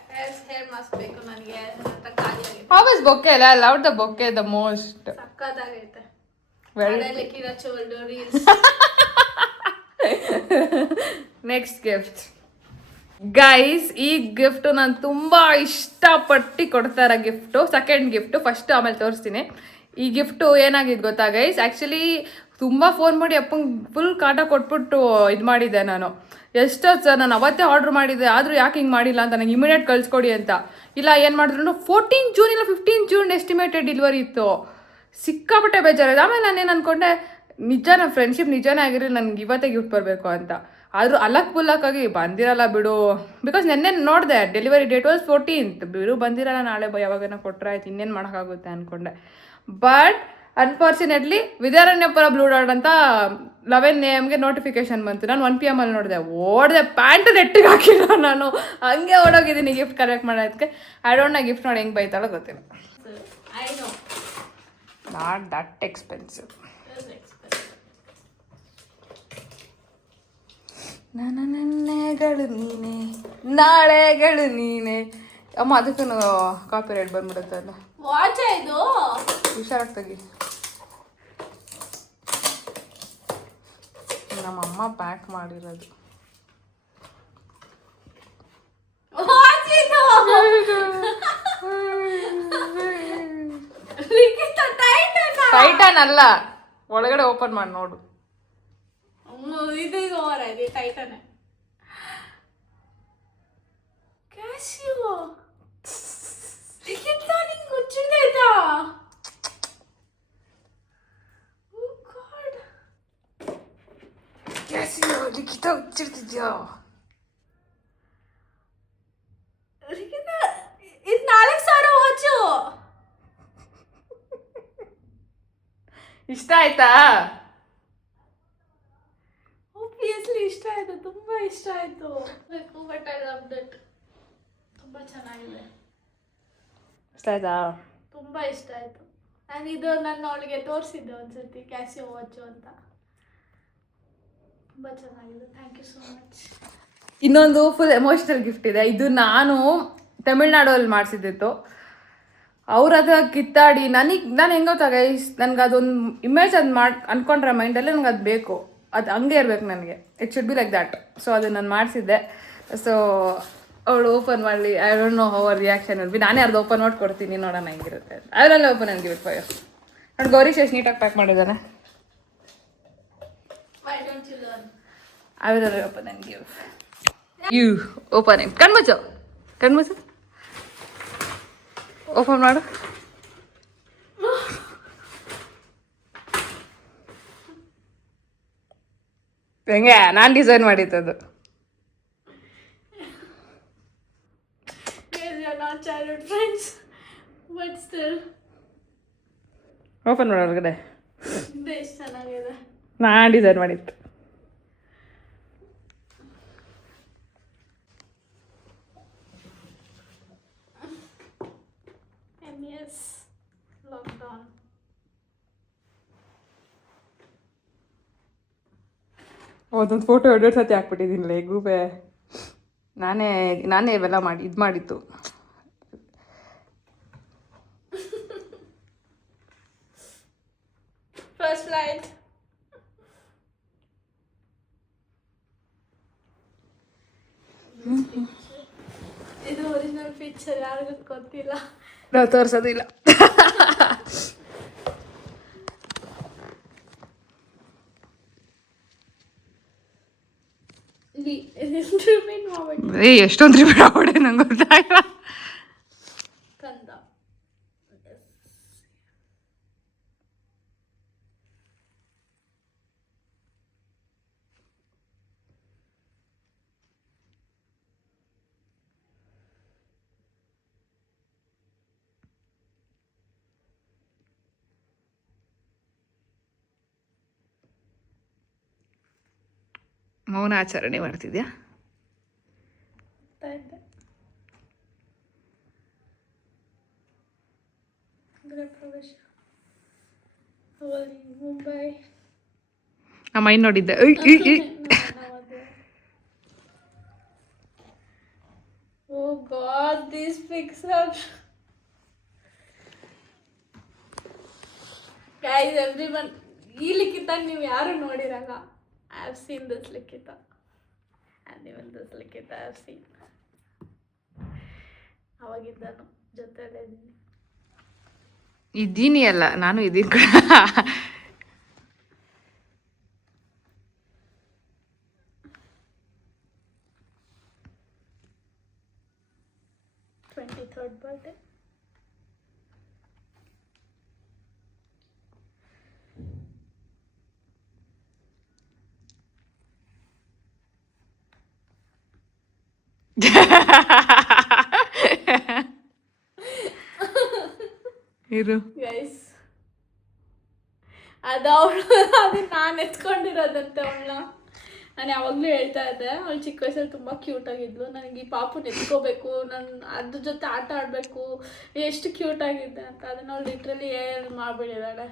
ಹೇರ್ ಮಾಸ್ಕ್ ಬೇಕು ನನಗೆ ಅಂತ. ಖಾಲಿ ಆಗಿದೆ. How was bouquet? I loved the bouquet the most. ಸಕ್ಕತ್ತಾಗೈತೆ. Very ಕಿರ ಚೋಲ್ಡು ರೀಲ್ಸ್. Next gift guys. ಈ ಗಿಫ್ಟು ನಾನು ತುಂಬ ಇಷ್ಟಪಟ್ಟು ಕೊಡ್ತಾರ ಗಿಫ್ಟು. ಸೆಕೆಂಡ್ ಗಿಫ್ಟು, ಫಸ್ಟ್ ಆಮೇಲೆ ತೋರಿಸ್ತೀನಿ. ಈ ಗಿಫ್ಟು ಏನಾಗಿದ್ದು ಗೊತ್ತಾ ಗೈಸ್? ಆ್ಯಕ್ಚುಲಿ ತುಂಬ ಫೋನ್ ಮಾಡಿ ಅಪ್ಪಂಗೆ ಫುಲ್ ಕಾಟ ಕೊಟ್ಬಿಟ್ಟು ಇದು ಮಾಡಿದ್ದೆ ನಾನು. ಎಷ್ಟೊತ್ತು ಸರ್ ನಾನು ಅವತ್ತೇ ಆರ್ಡ್ರ್ ಮಾಡಿದ್ದೆ, ಆದರೂ ಯಾಕೆ ಹಿಂಗೆ ಮಾಡಿಲ್ಲ ಅಂತ ನನಗೆ ಇಮಿಡಿಯೇಟ್ ಕಳಿಸ್ಕೊಡಿ ಅಂತ. ಇಲ್ಲ ಏನು ಮಾಡಿದ್ರು 14 ಜೂನ್ ಇಲ್ಲ 15 ಜೂನ್ ಎಸ್ಟಿಮೇಟೆಡ್ ಡೆಲಿವರಿ ಇತ್ತು. ಸಿಕ್ಕಾಪಟ್ಟೆ ಬೇಜಾರಿದೆ. ಆಮೇಲೆ ನಾನೇನು ಅಂದ್ಕೊಂಡೆ, ನಿಜ ನಮ್ಮ ಫ್ರೆಂಡ್ಶಿಪ್ ನಿಜನೇ ಆಗಿರಲಿ, ನನಗೆ ಇವತ್ತೇ ಗಿಫ್ಟ್ ಬರಬೇಕು ಅಂತ. ಆದರೂ ಅಲಕ್ ಬಂದಿರಲ್ಲ ಬಿಡು. ಬಿಕಾಸ್ ನೆನ್ನೆ ನೋಡಿದೆ ಡೆಲಿವರಿ ಡೇಟ್ ವಾಸ್ 14th. ಬಿಡು ಬಂದಿರಲ್ಲ, ನಾಳೆ ಯಾವಾಗನ ಕೊಟ್ಟರೆ ಆಯ್ತು, ಇನ್ನೇನು ಮಾಡೋಕ್ಕಾಗುತ್ತೆ ಅಂದ್ಕೊಂಡೆ. But unfortunately Vidyaranyapura blue dot ಅಂತ 11 AM ನೋಟಿಫಿಕೇಶನ್ ಬಂತು. ನಾನು 1 PM ಅಲ್ಲಿ ಓಡಿದೆ ಪ್ಯಾಂಟ್ ನೆಟ್ಟಿಗೆ ಹಾಕಿಲ್ಲ ನಾನು, ಹಂಗೆ ಓಡೋಗಿದ್ದೀನಿ ಗಿಫ್ಟ್ ಕಲೆಕ್ಟ್ ಮಾಡೋದಕ್ಕೆ. ಐ ಡೋಂಟ್ ನೋ ಗಿಫ್ಟ್ ನೋಡಿ ಹೆಂಗೆ ಬೈತಾಳೋ ಗೊತ್ತಿಲ್ಲ. Not that expensive. ನನ್ನೆಗಳು ನೀನೆ ನಾಳೆಗಳು ನೀನೆ. ಅಮ್ಮ ಅದಕ್ಕೂ ಕಾಪಿ ರೈಟ್ ಬಂದ್ಬಿಡುತ್ತೆ ಅಲ್ಲ. ವಾಚ್ ಇದು ಹುಷಾರಾಗಿ ತೆಗಿ. ನಮ್ಮಮ್ಮ ಪ್ಯಾಕ್ ಮಾಡಿರೋದು. ಟೈಟನ್ ಅಲ್ಲ, ಒಳಗಡೆ ಓಪನ್ ಮಾಡಿ ನೋಡು. ಇದು ಓವರ್ ಇದೆ. Tighten casino. ಲಿಖಿತ ನಿಂಗೆ ಗೊತ್ತಿದ್ದಾಯ್ತಾ? ಓ ಗಾಡ್, ಕ್ಯಾಸಿಯೋ ಲಿಖಿತ ಹುಚ್ಚಿಡ್ತಿದ್ಯಾ? ಲಿಖಿತ ಇದು 4,000 ವಾಚು. ಇಷ್ಟ ಆಯ್ತಾ? ಆಬ್ವಿಯಸ್ಲಿ ಇಷ್ಟ ಆಯ್ತು, ತುಂಬಾ ಇಷ್ಟ ಆಯ್ತು. But I love that. ತುಂಬಾ ಚೆನ್ನಾಗಿದೆ. ಇಷ್ಟ ಆಯ್ತಾ? ತುಂಬಾ ಇಷ್ಟ ಆಯ್ತು. ನಾನು ಇದು ನನ್ನ ಅವಳಿಗೆ ತೋರಿಸಿದ್ದೆ ಒಂದ್ಸತಿ, ಕ್ಯಾಸಿಯೋ ವಾಚು ಅಂತ. ತುಂಬಾ ಚೆನ್ನಾಗಿದೆ. Thank you so much. ಇನ್ನೊಂದು ಫುಲ್ ಎಮೋಷ್ನಲ್ ಗಿಫ್ಟ್ ಇದೆ. ಇದು ನಾನು ತಮಿಳ್ನಾಡಲ್ಲಿ ಮಾಡಿಸಿದ್ದಿತ್ತು. ಅವ್ರು ಅದು ಕಿತ್ತಾಡಿ ನಾನು ಹೆಂಗೆ ಗೊತ್ತಾ ಗೈಸ್, ನನಗೆ ಅದೊಂದು ಇಮೇಜ್ ಅದು ಅಂದ್ಕೊಂಡ್ರೆ ಮೈಂಡಲ್ಲೇ ನನಗೆ ಅದು ಬೇಕು. ಅದು ಹಂಗೆ ಇರ್ಬೇಕು ನನಗೆ. It should be like that. So ಅದು ನಾನು ಮಾಡಿಸಿದ್ದೆ. ಸೊ ಅವಳು ಓಪನ್ ಮಾಡಲಿ. I don't know how our reaction will be. ನಾನೇ ಅರ್ಧ ಓಪನ್ ಮಾಡಿ ಕೊಡ್ತೀನಿ, ನೋಡೋಣ ಹೆಂಗಿರುತ್ತೆ. ಅದರಲ್ಲೇ ಓಪನ್ ಆಗಿ ಗಿಫ್ಟ್ ಫೈರ್ ನೋಡಿ. ಗೌರಿ ಶೇಷ್ ನೀಟಾಗಿ ಪ್ಯಾಕ್ ಮಾಡಿದ್ದಾನೆ. ಅದರಲ್ಲೇ ಓಪನ್ ಆಗಿ ಗಿಫ್ಟ್. You open it. ಕಣ್ಮುಚ್ಚು ಓಪನ್ ಮಾಡು. ಹೆಂಗೆ ನಾನು ಡಿಸೈನ್ ಮಾಡಿದ್ದದು. ಓಪನ್ ಮಾಡು ಒಳಗಡೆ. ನಾನು ಡಿಸೈನ್ ಮಾಡಿದ್ದು. ಅದೊಂದು ಫೋಟೋ 2 ಸತಿ ಹಾಕ್ಬಿಟ್ಟಿದ್ದೀನಿಲ್ಲ ಗೂಬೆ. ನಾನೇ ಇವೆಲ್ಲ ಇದು ಮಾಡಿತ್ತು. First flight. ಇದು ಒರಿಜಿನಲ್ ಪಿಕ್ಚರ್, ಯಾರಿಗೂ ಗೊತ್ತಿಲ್ಲ, ನಾವು ತೋರಿಸೋದಿಲ್ಲ. ರಿಪೀಟ್ ಮಾಡ್ಬಿಟ್ಟು ಏ ಎಷ್ಟೊಂದು ರಿಪೀಟ್ ಆಗ್ಬಿಡೆ ನಂಗೆ ಗೊತ್ತಾಗಿಲ್ಲ. ಕಂದ. ಮೌನ ಆಚರಣೆ ಮಾಡ್ತಿದ್ಯಾ? ಇದ್ದೆ ಗೃಹ ಪ್ರವೇಶ ಅವಳಿ ಮುಂಬೈ. ಆ ಮೈನ್ ನೋಡಿದ್ದೆ. Oh God, these pics are. Guys, everyone, ಈ ಲಿಖಿತ ನೀವು ಯಾರು ನೋಡಿರಲ್ಲ. I have seen this ಲಿಖಿತ and even this ಲಿಖಿತ I have seen. ಅವಾಗಿದ್ದಾನು ಜೊತೆಲೇ ಇದ್ದೀನಿ. ಇದ್ದೀನಿ ಅಲ್ಲ, ನಾನು ಇದ್ದೀನಿ ಕೂಡ. Third birthday. ಇರು ಗೈಸ್, ಅದು ನಾನು ಎತ್ಕೊಂಡಿರೋದಂತೆ ಅವಳನ್ನ. ನಾನು ಯಾವಾಗಲೂ ಹೇಳ್ತಾ ಇದ್ದೆ, ಅವಳು ಚಿಕ್ಕ ವಯಸ್ಸಲ್ಲಿ ತುಂಬ ಕ್ಯೂಟಾಗಿದ್ಲು, ನನಗೆ ಈ ಪಾಪುನ ಎತ್ಕೋಬೇಕು, ನಾನು ಅದ್ರ ಜೊತೆ ಆಟ ಆಡಬೇಕು, ಎಷ್ಟು ಕ್ಯೂಟಾಗಿದ್ದೆ ಅಂತ. ಅದನ್ನ ಅವಳು ಲಿಟ್ರಲಿ ಮಾಡಿಬಿಟ್ಟಿದ್ದಾಳೆ.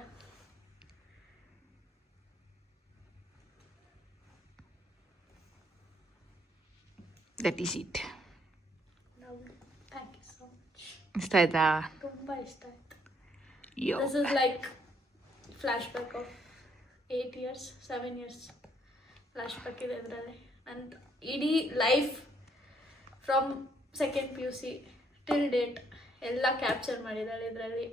That is it. Thank you so much. ಇಷ್ಟ ಆಯ್ತಾ? ತುಂಬ ಇಷ್ಟ ಆಯ್ತು. This is like flashback of 8 years 7 years flashback ಇದೆ ಇದರಲ್ಲಿ. ಆ್ಯಂಡ್ ಇಡೀ life from second PUC till date ಎಲ್ಲ ಕ್ಯಾಪ್ಚರ್ ಮಾಡಿದ್ದಾಳೆ ಇದರಲ್ಲಿ.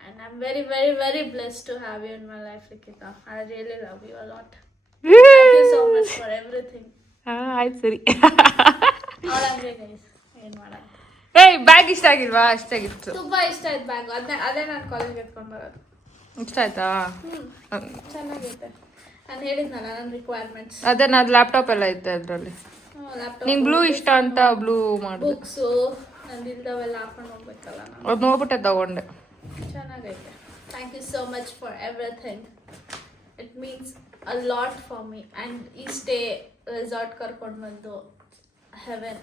And I am very very very blessed to have you in my life Likhita. I really love you a lot. Thank you so much for everything. ಆಯ್ತು ಸರಿ. ಅವಳಂದ್ರೆ ಗೈಸ್ ಏನು ಮಾಡೋಣ. ಏಯ್ ಬ್ಯಾಗ್ ಇಷ್ಟ ಆಗಿಲ್ವಾ? ಅಷ್ಟಾಗಿತ್ತು. ತುಂಬ ಇಷ್ಟ ಆಯ್ತು ಬ್ಯಾಗ್. ಅದೇ ನಾನು ಕಾಲೇಜ್ಗೆ ಎತ್ಕೊಂಡು ಬರೋದು. ಇಷ್ಟ ಆಯ್ತಾ? ಚೆನ್ನಾಗೈತೆ. ನಾನು ಹೇಳಿದ್ನಲ್ಲ ನನ್ನ ರಿಕ್ವೈರ್ಮೆಂಟ್ಸ್. ಅದೇ ನಾನು ಲ್ಯಾಪ್ಟಾಪ್ ಎಲ್ಲ ಇತ್ತು ಅದರಲ್ಲಿ. ಲ್ಯಾಪ್ಟಾಪ್, ನಿಂಗೆ ಬ್ಲೂ ಇಷ್ಟ ಅಂತ ಬ್ಲೂ ಮಾಡಿದೆ. ಬುಕ್ಸು ನಂದು ಇಲ್ದವೆಲ್ಲ ಹಾಕೊಂಡು ಹೋಗ್ಬೇಕಲ್ಲ ನಾನು. ಅದು ನೋಡ್ಬಿಟ್ಟೆ ತಗೊಂಡೆ. ಚೆನ್ನಾಗೈತೆ. Thank you so much for everything. It means a lot for me. And ಈ ಸ್ಟೇ ರೆಸಾರ್ಟ್ ಕರ್ಕೊಂಡು ಬಂದು ಹೆವೆನ್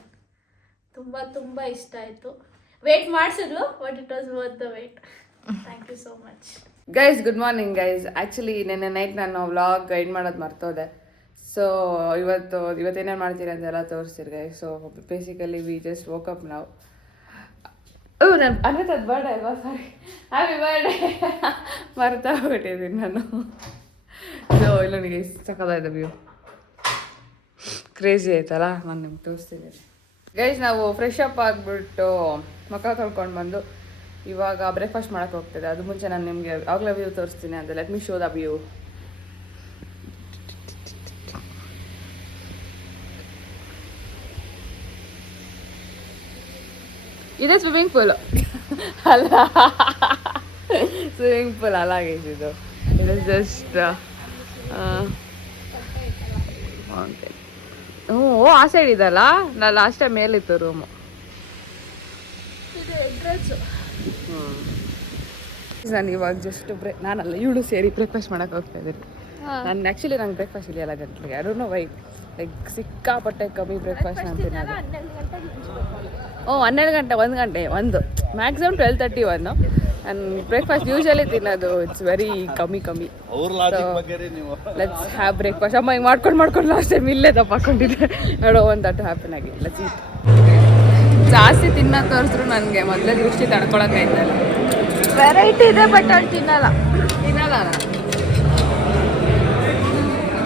ತುಂಬ ತುಂಬ ಇಷ್ಟ ಆಯಿತು. ವೇಟ್ ಮಾಡಿಸಿದ್ಲು, but it was worth the wait. Thank you so much. Guys good morning guys. Actually ನೆನ್ನೆ ನೈಟ್ ನಾನು ವ್ಲಾಗ್ ಗೈಡ್ ಮಾಡೋದು ಮರ್ತೋದೆ. ಸೊ ಇವತ್ತೇನೇನು ಮಾಡ್ತೀರಿ ಅಂತೆಲ್ಲ ತೋರಿಸ್ತೀರಿ guys. So basically we just woke up ನಾವು. ನಾನು ಅನ್ನದ ಬರ್ಡೇ ಅಲ್ವಾ? ಸಾರಿ, ಹ್ಯಾಪಿ ಬರ್ಡೇ. ಮರ್ತಾ ಹೋಗ್ಬಿಟ್ಟಿದ್ದೀನಿ ನಾನು. ಸೊ ಇಲ್ಲ ನನಗೆ ಸಕ್ಕತ್ತಾಯ್ತು ವ್ಯೂ. ಕ್ರೇಜಿ ಆಯ್ತಲ್ಲ. ನಾನು ನಿಮ್ಗೆ ತೋರಿಸ್ತಿದ್ದೀನಿ ಗೈಸ್. ನಾವು ಫ್ರೆಶ್ ಅಪ್ ಆಗಿಬಿಟ್ಟು ಮುಖ ತೊಳ್ಕೊಂಡು ಬಂದು ಇವಾಗ ಬ್ರೇಕ್ಫಾಸ್ಟ್ ಮಾಡೋಕ್ಕೆ ಹೋಗ್ತಿದೆ. ಅದು ಮುಂಚೆ ನಾನು ನಿಮಗೆ ಆಗಲೇ ವ್ಯೂ ತೋರಿಸ್ತೀನಿ ಅಂತ. Let me show the view. ಇದೆ ಸ್ವಿಮ್ಮಿಂಗ್ ಪೂಲ್ ಅಲ್ಲ, ಸ್ವಿಮ್ಮಿಂಗ್ ಪೂಲ್ ಅಲ್ಲ ಗೈಸ್. ಇದು ಜಸ್ಟ್ ಹ್ಞೂ ಆ ಸೈಡ್ ಇದಲ್ಲ. ನಾನು ಲಾಸ್ಟ್ ಟೈಮ್ ಮೇಲಿತ್ತು ರೂಮು. ನಾನು ಇವಾಗ ಜಸ್ಟ್ ನಾನಲ್ಲ ಇವಳು ಸೇರಿ ಬ್ರೇಕ್ಫಾಸ್ಟ್ ಮಾಡೋಕೆ ಹೋಗ್ತಾ ಇದ್ದೀನಿ. ನಾನು ಆ್ಯಕ್ಚುಲಿ ನಂಗೆ ಬ್ರೇಕ್ಫಾಸ್ಟ್ ಇದೆಯಲ್ಲ ಗಂಟೆಗೆ I don't know why. Like ಸಿಕ್ಕಾಪಟ್ಟೆ ಕಮ್ಮಿ ಬ್ರೇಕ್ಫಾಸ್ಟ್ ನಾನು ತಿನ್ನೋದು. 12 ಗಂಟೆ 1 ಗಂಟೆ ಮ್ಯಾಕ್ಸಿಮಮ್ 12:31. ನಾನು ಬ್ರೇಕ್ಫಾಸ್ಟ್ ಯೂಶಲಿ ತಿನ್ನೋದು ಇಟ್ಸ್ ವೆರಿ ಕಮ್ಮಿ. Let's have breakfast. ಅಮ್ಮ ಹಿಂಗೆ ಮಾಡ್ಕೊಂಡು ಲಾಸ್ಟ್ ಟೈಮ್ ಇಲ್ಲೇ ತಪ್ಪಾಕೊಂಡಿದ್ದೆ. ನೋಡೋ ಒಂದು ಅಟ್ಟು ಹ್ಯಾಪನ್ ಆಗಿ. ಲೆಟ್ಸ್ ಈಟ್. ಜಾಸ್ತಿ ತಿನ್ನೋದು ತೋರಿಸಿದ್ರು ನನಗೆ ಮೊದಲೇ ದೃಷ್ಟಿ ತಡ್ಕೊಳಕ್ಕಾಯ್ತಲ್ಲ. ವೆರೈಟಿ ಇದೆ ಬಟ್ ಅವ್ರು ತಿನ್ನಲ್ಲ.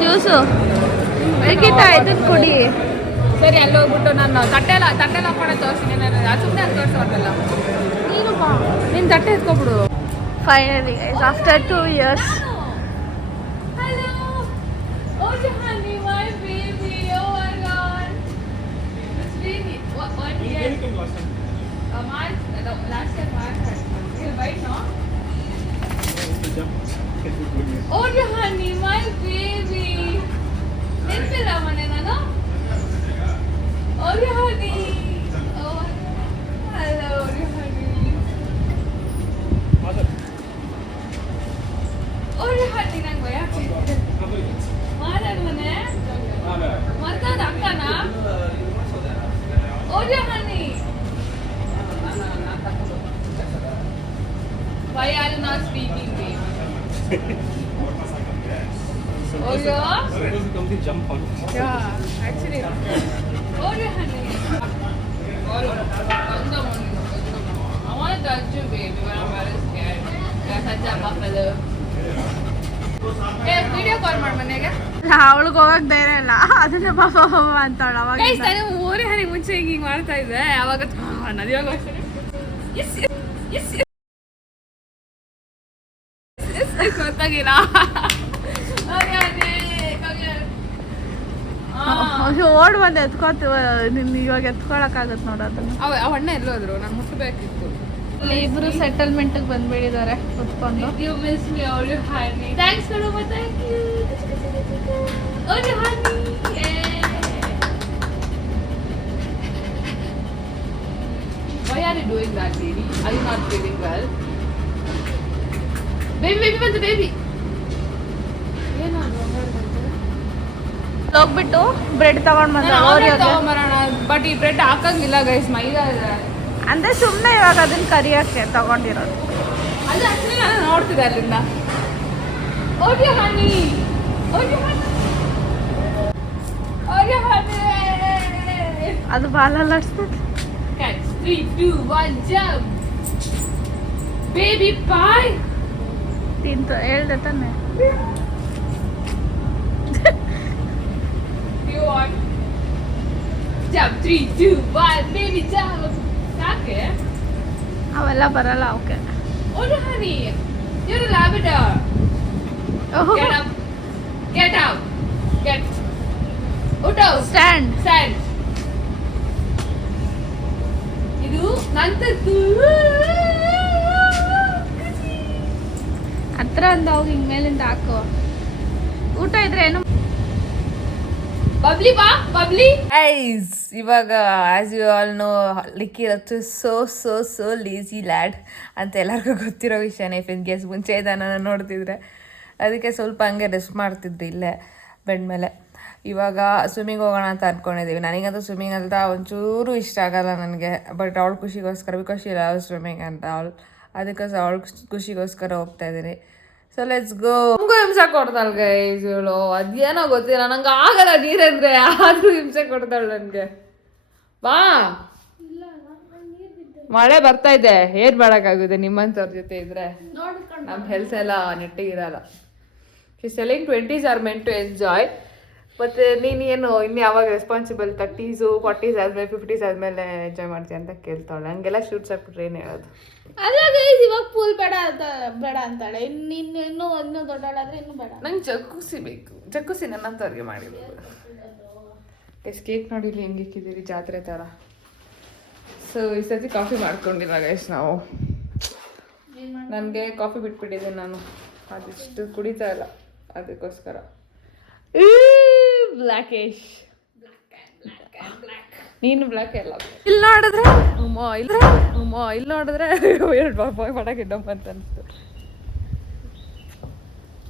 ಜ್ಯೂಸು ಲಿಖಿತ ಇದನ್ನ ಕುಡಿ. ಸರಿ ಅಲ್ಲಿ ಹೋಗ್ಬಿಟ್ಟು ನಾನು ತಟ್ಟೆಲ್ಲ ಹಾಕೊಂಡೆ ತೋರಿಸ್ತೀನಿ. ನಾನು ಸುಮ್ಮನೆ ಅಲ್ಲಿ ತೋರಿಸೋದಲ್ಲ. ನೀನು ಬಾ, ನೀನು ತಟ್ಟೆ ಎತ್ಕೊಬಿಡು. Finally after 2 years. Hello. Oh, honey, my baby. Oh my God. honey. Oh, hello, honey. Oh, honey, ನಂಗೆ ಭಯ ಆಗ್ತಿದೆ. ಮಾತಾಡು ಮನೆ. ಮಾತಾಡು ಅಕ್ಕನಾ? Oh, honey. Why are you not speaking, babe? Oh, yeah? Jump on. Yeah, actually. Oh, honey. I want to touch you, baby, but I'm very scared. You're such a buffalo. Hey, video call ಮಾಡು ಮನೆಗೆ. ಅವಳಿಗೆ ಹೋಗಕ್ ಧೈರ್ಯ ಇಲ್ಲ, ಅದನ್ನ ಪಾಪ ಅಂತಾಳ ಅವಾಗ. ಗೈಸ್, ನಾನು ಮೂರೇ ಹನಿ ಮುಂಚೆ ಹಿಂಗೆ ಮಾಡ್ತಾ ಇದ್ದೆ, ಅವಾಗ ನದಿಯಾಗ ಹೋಗ್ತೀನಿ. ಎಸ್ ಎಸ್ ಎಸ್ ಗೊತ್ತಾಗಿಲ್ಲ. ಓಡ್ ಬಂದು ಎತ್ಕೋತೀವ, ನಿನ್ನ ಇವಾಗ ಎತ್ಕೊಳಕ್ಕಾಗತ್ತೆ ನೋಡ ಅದನ್ನ. ಅವ ಅಣ್ಣ ಎಲ್ಲೋದ್ರು, ನಾನು ಮುಟ್ಟಬೇಕಿತ್ತು. ಇಬ್ರು ಸೆಟಲ್ಮೆಂಟ್ಗೆ ಬಂದ್ಬಿಟ್ಟಿದ್ದಾರೆ ಕುತ್ಕೊಂಡು. You miss me, oh you honey. Thanks for the thank you. Oh you honey. Why are you doing that, baby? Are you not feeling well? Baby, ಬಂತು baby. ಹೋಗ್ಬಿಟ್ಟು ಬ್ರೆಡ್ ತಗೊಂಡ್ ತಗೊಂಬರೋಣ, ಬಟ್ ಈ ಬ್ರೆಡ್ ಹಾಕಂಗಿಲ್ಲ ಗೈಸ್, ಮೈದಾ ಇದೆ. ಅಂದ್ರೆ ಸುಮ್ಮನೆ ಇವಾಗ ಅದನ್ನ ಕರಿಯಕ್ಕೆ ತಗೊಂಡಿರೋದು. ಅದು ಆಕ್ಚುಲಿ ನಾನು ನೋಡ್ತಿದ್ದೆ ಅಲ್ಲಿಂದ. ಓಕೆ ಹನಿ, ಓಕೆ ಹನಿ, ಓಕೆ ಹನಿ. ಅದು ಬಾಲಲ್ಲ ಅಡ್ಸ್ತದೆ. 3, 2, 1 jump. Baby pie. ತಿಂತು ಹೇಳ್ದೆ ತಾನೆ. You want jump 3, 2, 1 baby jump. ಯಾಕೆ ಅವೆಲ್ಲ ಬರಲ್ಲ ಅವಕ್ಕೆ. Okay honey, you're a labrador. Get up, get up, get ಉಠೋ, ಸ್ಟ್ಯಾಂಡ್. ಸ್ಟ್ಯಾಂಡ್. ಇದು ನಂತದ್ದು. ಹತ್ರ ಅಂದ ಹೋಗಿ ಹಿಂಗ್ ಮೇಲಿಂದ ಹಾಕೋ. ಊಟ ಇದ್ರೆ ಏನು ಬಬ್ಲಿ ಬಾ, ಬಬ್ಲಿ. ಐಸ್ ಇವಾಗ ಆಸ್ ಯು ಆಲ್ ನೋ, ಲಿಕ್ಕಿ ರತ್ತು ಸೋ ಲೇಜಿ ಲ್ಯಾಡ್ ಅಂತ ಎಲ್ಲರಿಗೂ ಗೊತ್ತಿರೋ ವಿಷಯನೇ. ಇಫ್ ಇನ್ ಕೇಸ್ ಮುಂಚೆ ಇದನ್ನು ನೋಡ್ತಿದ್ರೆ, ಅದಕ್ಕೆ ಸ್ವಲ್ಪ ಹಂಗೆ ರೆಸ್ಟ್ ಮಾಡ್ತಿದ್ದೆ ಇಲ್ಲೇ ಬೆಡ್ ಮೇಲೆ. ಇವಾಗ ಸ್ವಿಮ್ಮಿಂಗ್ ಹೋಗೋಣ ಅಂತ ಅಂದ್ಕೊಂಡಿದ್ದೀವಿ. ನನಗಂತೂ ಸ್ವಿಮ್ಮಿಂಗ್ ಅಂತ ಒಂಚೂರು ಇಷ್ಟ ಆಗಲ್ಲ ನನಗೆ, ಬಟ್ ಅವಳು ಖುಷಿಗೋಸ್ಕರ, ಬಿಕಾಸ್ ಶಿ ಲವ್ಸ್ ಸ್ವಿಮ್ಮಿಂಗ್ ಅಂತ ಅದಕ್ಕೋಸ್ಕರ ಅವಳು ಖುಷಿಗೋಸ್ಕರ ಹೋಗ್ತಾ ಇದ್ದೀನಿ. ಸೊ ಲೆಟ್ಸ್ ಗೋ. ನಮಗೂ ಹಿಂಸೆ ಕೊಡ್ತಾಳೆ ಗೈಸ್ ಇವಳು, ಅದೇನೋ ಗೊತ್ತಿಲ್ಲ, ನಂಗೆ ಆಗಲ್ಲ ನೀರಂದ್ರೆ, ಆದರೂ ಹಿಂಸೆ ಕೊಡ್ತಾಳೆ ನನಗೆ. ಬಾ, ಮಳೆ ಬರ್ತಾ ಇದೆ, ಏನ್ ಮಾಡೋಕ್ಕಾಗುತ್ತೆ ನಿಮ್ಮಂಥವ್ರ ಜೊತೆ ಇದ್ರೆ. ನಮ್ಮ ಹೆಲ್ತ್ ಎಲ್ಲ ನೆಟ್ಟಿಗಿರಲ್ಲ. Selling 20s are meant to enjoy. ಮತ್ತು ನೀನೇನು ಇನ್ನು ಯಾವಾಗ ರೆಸ್ಪಾನ್ಸಿಬಲ್ 30s 40s ಆದಮೇಲೆ 50s ಆದಮೇಲೆ ಎಂಜಾಯ್ ಮಾಡ್ತೀಯ ಅಂತ ಕೇಳ್ತಾಳೆ. ಹಂಗೆಲ್ಲ ಶೂಟ್ಸ್ ಹಾಕ್ಬಿಟ್ರೆ ಏನು ಹೇಳೋದು. ಅಲ್ಲ ಗೈಸ್, ಇವಾಗ ಪೂಲ್ ಬೇಡ ಅಂತಾಳೆ. ಇನ್ನೂ ದೊಡ್ಡಾದ್ರೆ ಇನ್ನೂ ಬೇಡ. ನಂಗೆ ಜಕ್ಕೂಸಿ ಬೇಕು, ಜಕ್ಕೂಸಿ ನನ್ನಂಥವ್ರಿಗೆ ಮಾಡಿದ್ರು. ಎಷ್ಟು ಕೇಕ್ ನೋಡಿ ಇಲ್ಲಿ ಹೆಂಗೆ ಇಕ್ಕಿದ್ದೀರಿ ಜಾತ್ರೆ ಥರ. ಸೊ ಈ ಸತಿ ಕಾಫಿ ಮಾಡ್ಕೊಂಡಿಲ್ಲ ಗೈಸ್ ನಾವು. ನನಗೆ ಕಾಫಿ ಬಿಟ್ಬಿಟ್ಟಿದ್ದೀನಿ ನಾನು, ಅದಿಷ್ಟು ಕುಡಿತಾ ಇಲ್ಲ, ಅದಕ್ಕೋಸ್ಕರ. ಬ್ಲ್ಯಾಕಿಶ್, ನೀನು ಬ್ಲ್ಯಾಕ್ ಎಲ್ಲ. ಇಲ್ಲಿ ನೋಡಿದ್ರೆ ಇಲ್ಲಿ ನೋಡಿದ್ರೆ ಎರಡು ಪಟಾಕಿ ಇಡಪ್ಪ ಅಂತ ಅನಿಸ್ತು.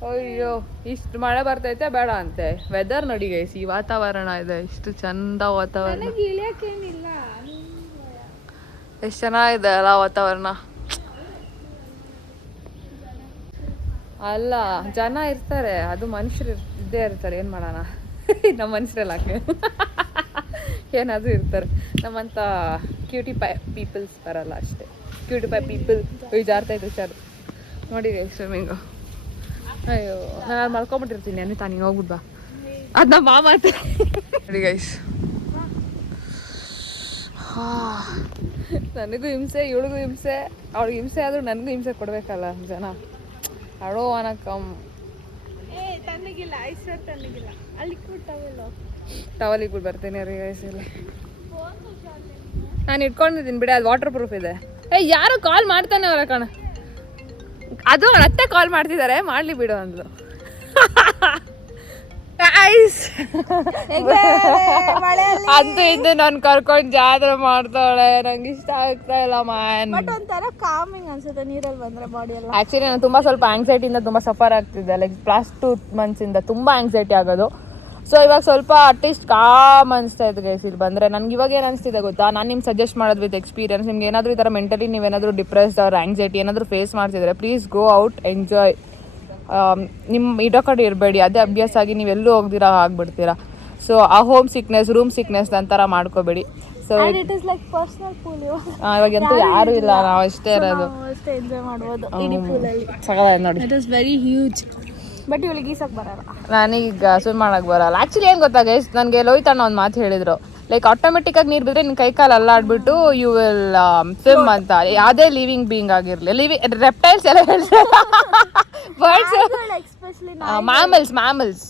ಅಯ್ಯೋ, ಇಷ್ಟು ಮಳೆ ಬರ್ತೈತೆ ಬೇಡ ಅಂತೆ. ವೆದರ್ ನೋಡಿ ಗೈಸ್, ಈ ವಾತಾವರಣ ಇದೆ, ಇಷ್ಟು ಚಂದ ವಾತಾವರಣ. ಇಳಿಯಕ್ಕೇನಿಲ್ಲ, ಎಷ್ಟು ಚೆನ್ನಾಗಿದೆ ಅಲ್ಲ ವಾತಾವರಣ. ಅಲ್ಲ, ಜನ ಇರ್ತಾರೆ, ಅದು ಮನುಷ್ಯರು ಇದ್ದೇ ಇರ್ತಾರೆ, ಏನು ಮಾಡೋಣ. ನಮ್ಮ ಮನುಷ್ಯರೆಲ್ಲ ಹಾಗೆ ಏನಾದರೂ ಇರ್ತಾರೆ, ನಮ್ಮಂಥ ಕ್ಯೂಟಿ ಪೈ ಪೀಪಲ್ಸ್ ಬರಲ್ಲ ಅಷ್ಟೇ. ಕ್ಯೂಟಿ ಪೈ ಪೀಪಲ್ ಜಾರ್ತೈತೆ ಹುಷಾರು ನೋಡಿ ಸ್ವಿಮ್ಮಿಂಗು. ಅಯ್ಯೋ, ನಾನು ಮಲ್ಕೊಂಬಿಟ್ಟಿರ್ತೀನಿ ಅನಿತಾ, ನೀನು ಹೋಗ್ಬಿಟ್ಟು ಬಾ. ಅದು ನಮ್ಮ ಮಾಮ ಅಂತ ನೋಡಿ ಗೈಸ್. ನನಗೂ ಹಿಂಸೆ, ಇವಳಿಗೂ ಹಿಂಸೆ. ಅವಳಿಗೆ ಹಿಂಸೆ ಆದರೂ ನನಗೂ ಹಿಂಸೆ ಕೊಡಬೇಕಲ್ಲ ಜನ. ಅಳೋ ಅನಕಮ್ ತಣ್ಣಗಿಲ್ಲ, ಐಸರ್ ತಣ್ಣಗಿಲ್ಲ. ಅಲ್ಲಿ ಟವಲಿಗೆ ಬಿಟ್ಟು ಬರ್ತೀನಿ ರೀ ಗೈಸಲ್ಲಿ. ನಾನು ಇಟ್ಕೊಂಡಿದ್ದೀನಿ ಬಿಡಿ, ಅದು ವಾಟರ್ ಪ್ರೂಫ್ ಇದೆ. ಯಾರು ಕಾಲ್ ಮಾಡ್ತಾನೆ ಅವರ ಕಣ, ಅದು ಅವಳ ಅತ್ತೆ ಕಾಲ್ ಮಾಡ್ತಿದ್ದಾರೆ, ಮಾಡಲಿ ಬಿಡು ಅಂದ್ಲು. ಗೈಸ್ ಮಳೆಯಲ್ಲಿ ಅಂತೂ ಇದು ನಾನು ಕರ್ಕೊಂಡು ಜಾತ್ರೆ ಮಾಡ್ತಾಳೆ ನಂಗೆ ಇಷ್ಟ ಆಗ್ತಾ ಇಲ್ಲ ಮ್ಯಾನ್. ಬಟ್ ಒಂಥರ ಕಾಮಿಂಗ್ ಅನ್ಸುತ್ತೆ ನೀರಲ್ಲಿ ಬಂದ್ರೆ ಬಾಡಿ ಎಲ್ಲ. ಆ್ಯಕ್ಚುಲಿ ನಾನು ತುಂಬ ಸ್ವಲ್ಪ ಆಂಗ್ಸೈಟಿಯಿಂದ ತುಂಬ ಸಫರ್ ಆಗ್ತಿದ್ದೆ, ಲೈಕ್ ಲಾಸ್ಟ್ 2 ಮಂತ್ಸಿಂದ ತುಂಬ ಆಂಗ್ಸೈಟಿ ಆಗೋದು. ಸೊ ಇವಾಗ ಸ್ವಲ್ಪ ಅಟ್ಲೀಸ್ಟ್ ಕಾಮ್ ಅನಿಸ್ತಾ ಇದೆ ಗೈಸ್ ಇಲ್ಲಿ ಬಂದರೆ. ನನಗೆ ಇವಾಗ ಏನು ಅನಿಸ್ತಿದೆ ಗೊತ್ತಾ, ನಾನು ನಿಮ್ಗೆ ಸಜೆಸ್ಟ್ ಮಾಡೋದು ವಿತ್ ಎಕ್ಸ್ಪೀರಿಯನ್ಸ್. ನಿಮ್ಗೆ ಏನಾದರೂ ಈ ಥರ ಮೆಂಟಲಿ ನೀವೇನಾದರೂ ಡಿಪ್ರೆಸ್ಡ್ ಅವ್ರ ಆಂಗ್ಸೈಟಿ ಏನಾದರೂ ಫೇಸ್ ಮಾಡ್ತಿದ್ರೆ ಪ್ಲೀಸ್ ಗೋ ಔಟ್, ಎಂಜಾಯ್. ನಿಮ್ಮ ಇಡೋ ಕಡೆ ಇರಬೇಡಿ, ಅದೇ ಅಭ್ಯಾಸ ಆಗಿ ನೀವೆಲ್ಲೂ ಹೋಗ್ದಿರಾ ಆಗ್ಬಿಡ್ತೀರಾ. ಸೊ ಆ ಹೋಮ್ ಸಿಕ್ನೆಸ್, ರೂಮ್ ಸಿಕ್ನೆಸ್ ನಂತರ ಮಾಡ್ಕೋಬೇಡಿ. So it is like personal pool. ಇವಾಗಂತೂ ಯಾರೂ ಇಲ್ಲ, ನಾವು ಅಷ್ಟೇ ಇರೋದು. ಅಷ್ಟೇ ಎಂಜಾಯ್ ಮಾಡ್ಬೋದು ಇಡೀ ಪೂಲಲ್ಲಿ. ನೋಡಿ, it is very huge. But ಇವಳಿಗೆ ಈಸಕ್ಕೆ ಬರಲ್ಲ, ನನಗೀಗ ಸ್ವಿಮ್ ಮಾಡಕ್ಕೆ ಬರಲ್ಲ. ಆ್ಯಕ್ಚುಲಿ ಏನು ಗೊತ್ತಾ ಗೈಸ್, ನನಗೆ ಲೋಹಿತಣ್ಣ ಒಂದು ಮಾತು ಹೇಳಿದರು, ಲೈಕ್ ಆಟೋಮೆಟಿಕ್ಕಾಗಿ ನೀರು ಬಿದ್ದರೆ ನಿನ್ನ ಕೈಕಾಲು ಅಲ್ಲಾಡ್ಬಿಟ್ಟು ಯು ವಿಲ್ ಸ್ವಿಮ್ ಅಂತ. ಯಾವುದೇ ಲಿವಿಂಗ್ ಬೀಯಿಂಗ್ ಆಗಿರಲಿ, ರೆಪ್ಟೈಲ್ಸ್ ಎಲ್ಲ ಹೇಳ್ತಾರೆ, ಬರ್ಡ್ಸ್, ಎಸ್ಪೆಷಲಿ ಮ್ಯಾಮಲ್ಸ್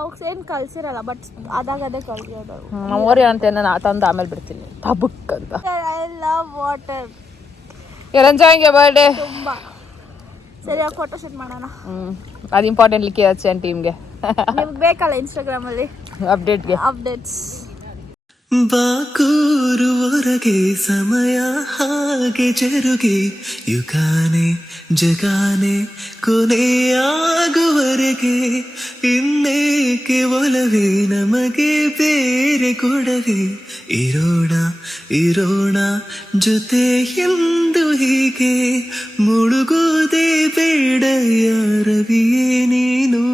ಅವ್ಕೆ ಏನು ಕಲ್ಸಿರಲ್ಲ, ಬಟ್ ಅದೇ ಕಲ್ಸಿರೋದು. ಮೋರಿ ಅಂತ ನಾನು ತಂದು ಆಮೇಲೆ ಬಿಡ್ತೀನಿ ತಬುಕ್ ಅಂತ. I love water. Enjoying birthday ತುಂಬ ಸರಿಯಾಗಿ ಫೋಟೋ ಶೂಟ್ ಮಾಡೋಣ. ಅದು ಇಂಪಾರ್ಟೆಂಟ್ ಲಿಕ್ಕಿ ಹಚ್ಚಿ ಟೀಮ್ಗೆ ನಿಮ್ಗೆ ಬೇಕಲ್ಲ ಇನ್ಸ್ಟಾಗ್ರಾಮಲ್ಲಿ ಅಪ್ಡೇಟ್ಸ್. ಬಾಕೂರುವರೆಗೆ ಸಮಯ ಹಾಗೆ ಜರುಗಿ ಯುಗಾನೆ ಜಗಾನೆ ಕೊನೆಯಾಗುವರೆಗೆ ಇನ್ನೇಕೆ ಒಲವೇ ನಮಗೆ ಬೇರೆ ಕೊಡವೆ ಇರೋಣ ಜೊತೆ ಎಂದು ಹೀಗೆ ಮುಳುಗೋದೆ ಬೇಡ ಯಾರವಿಯೇ ನೀನು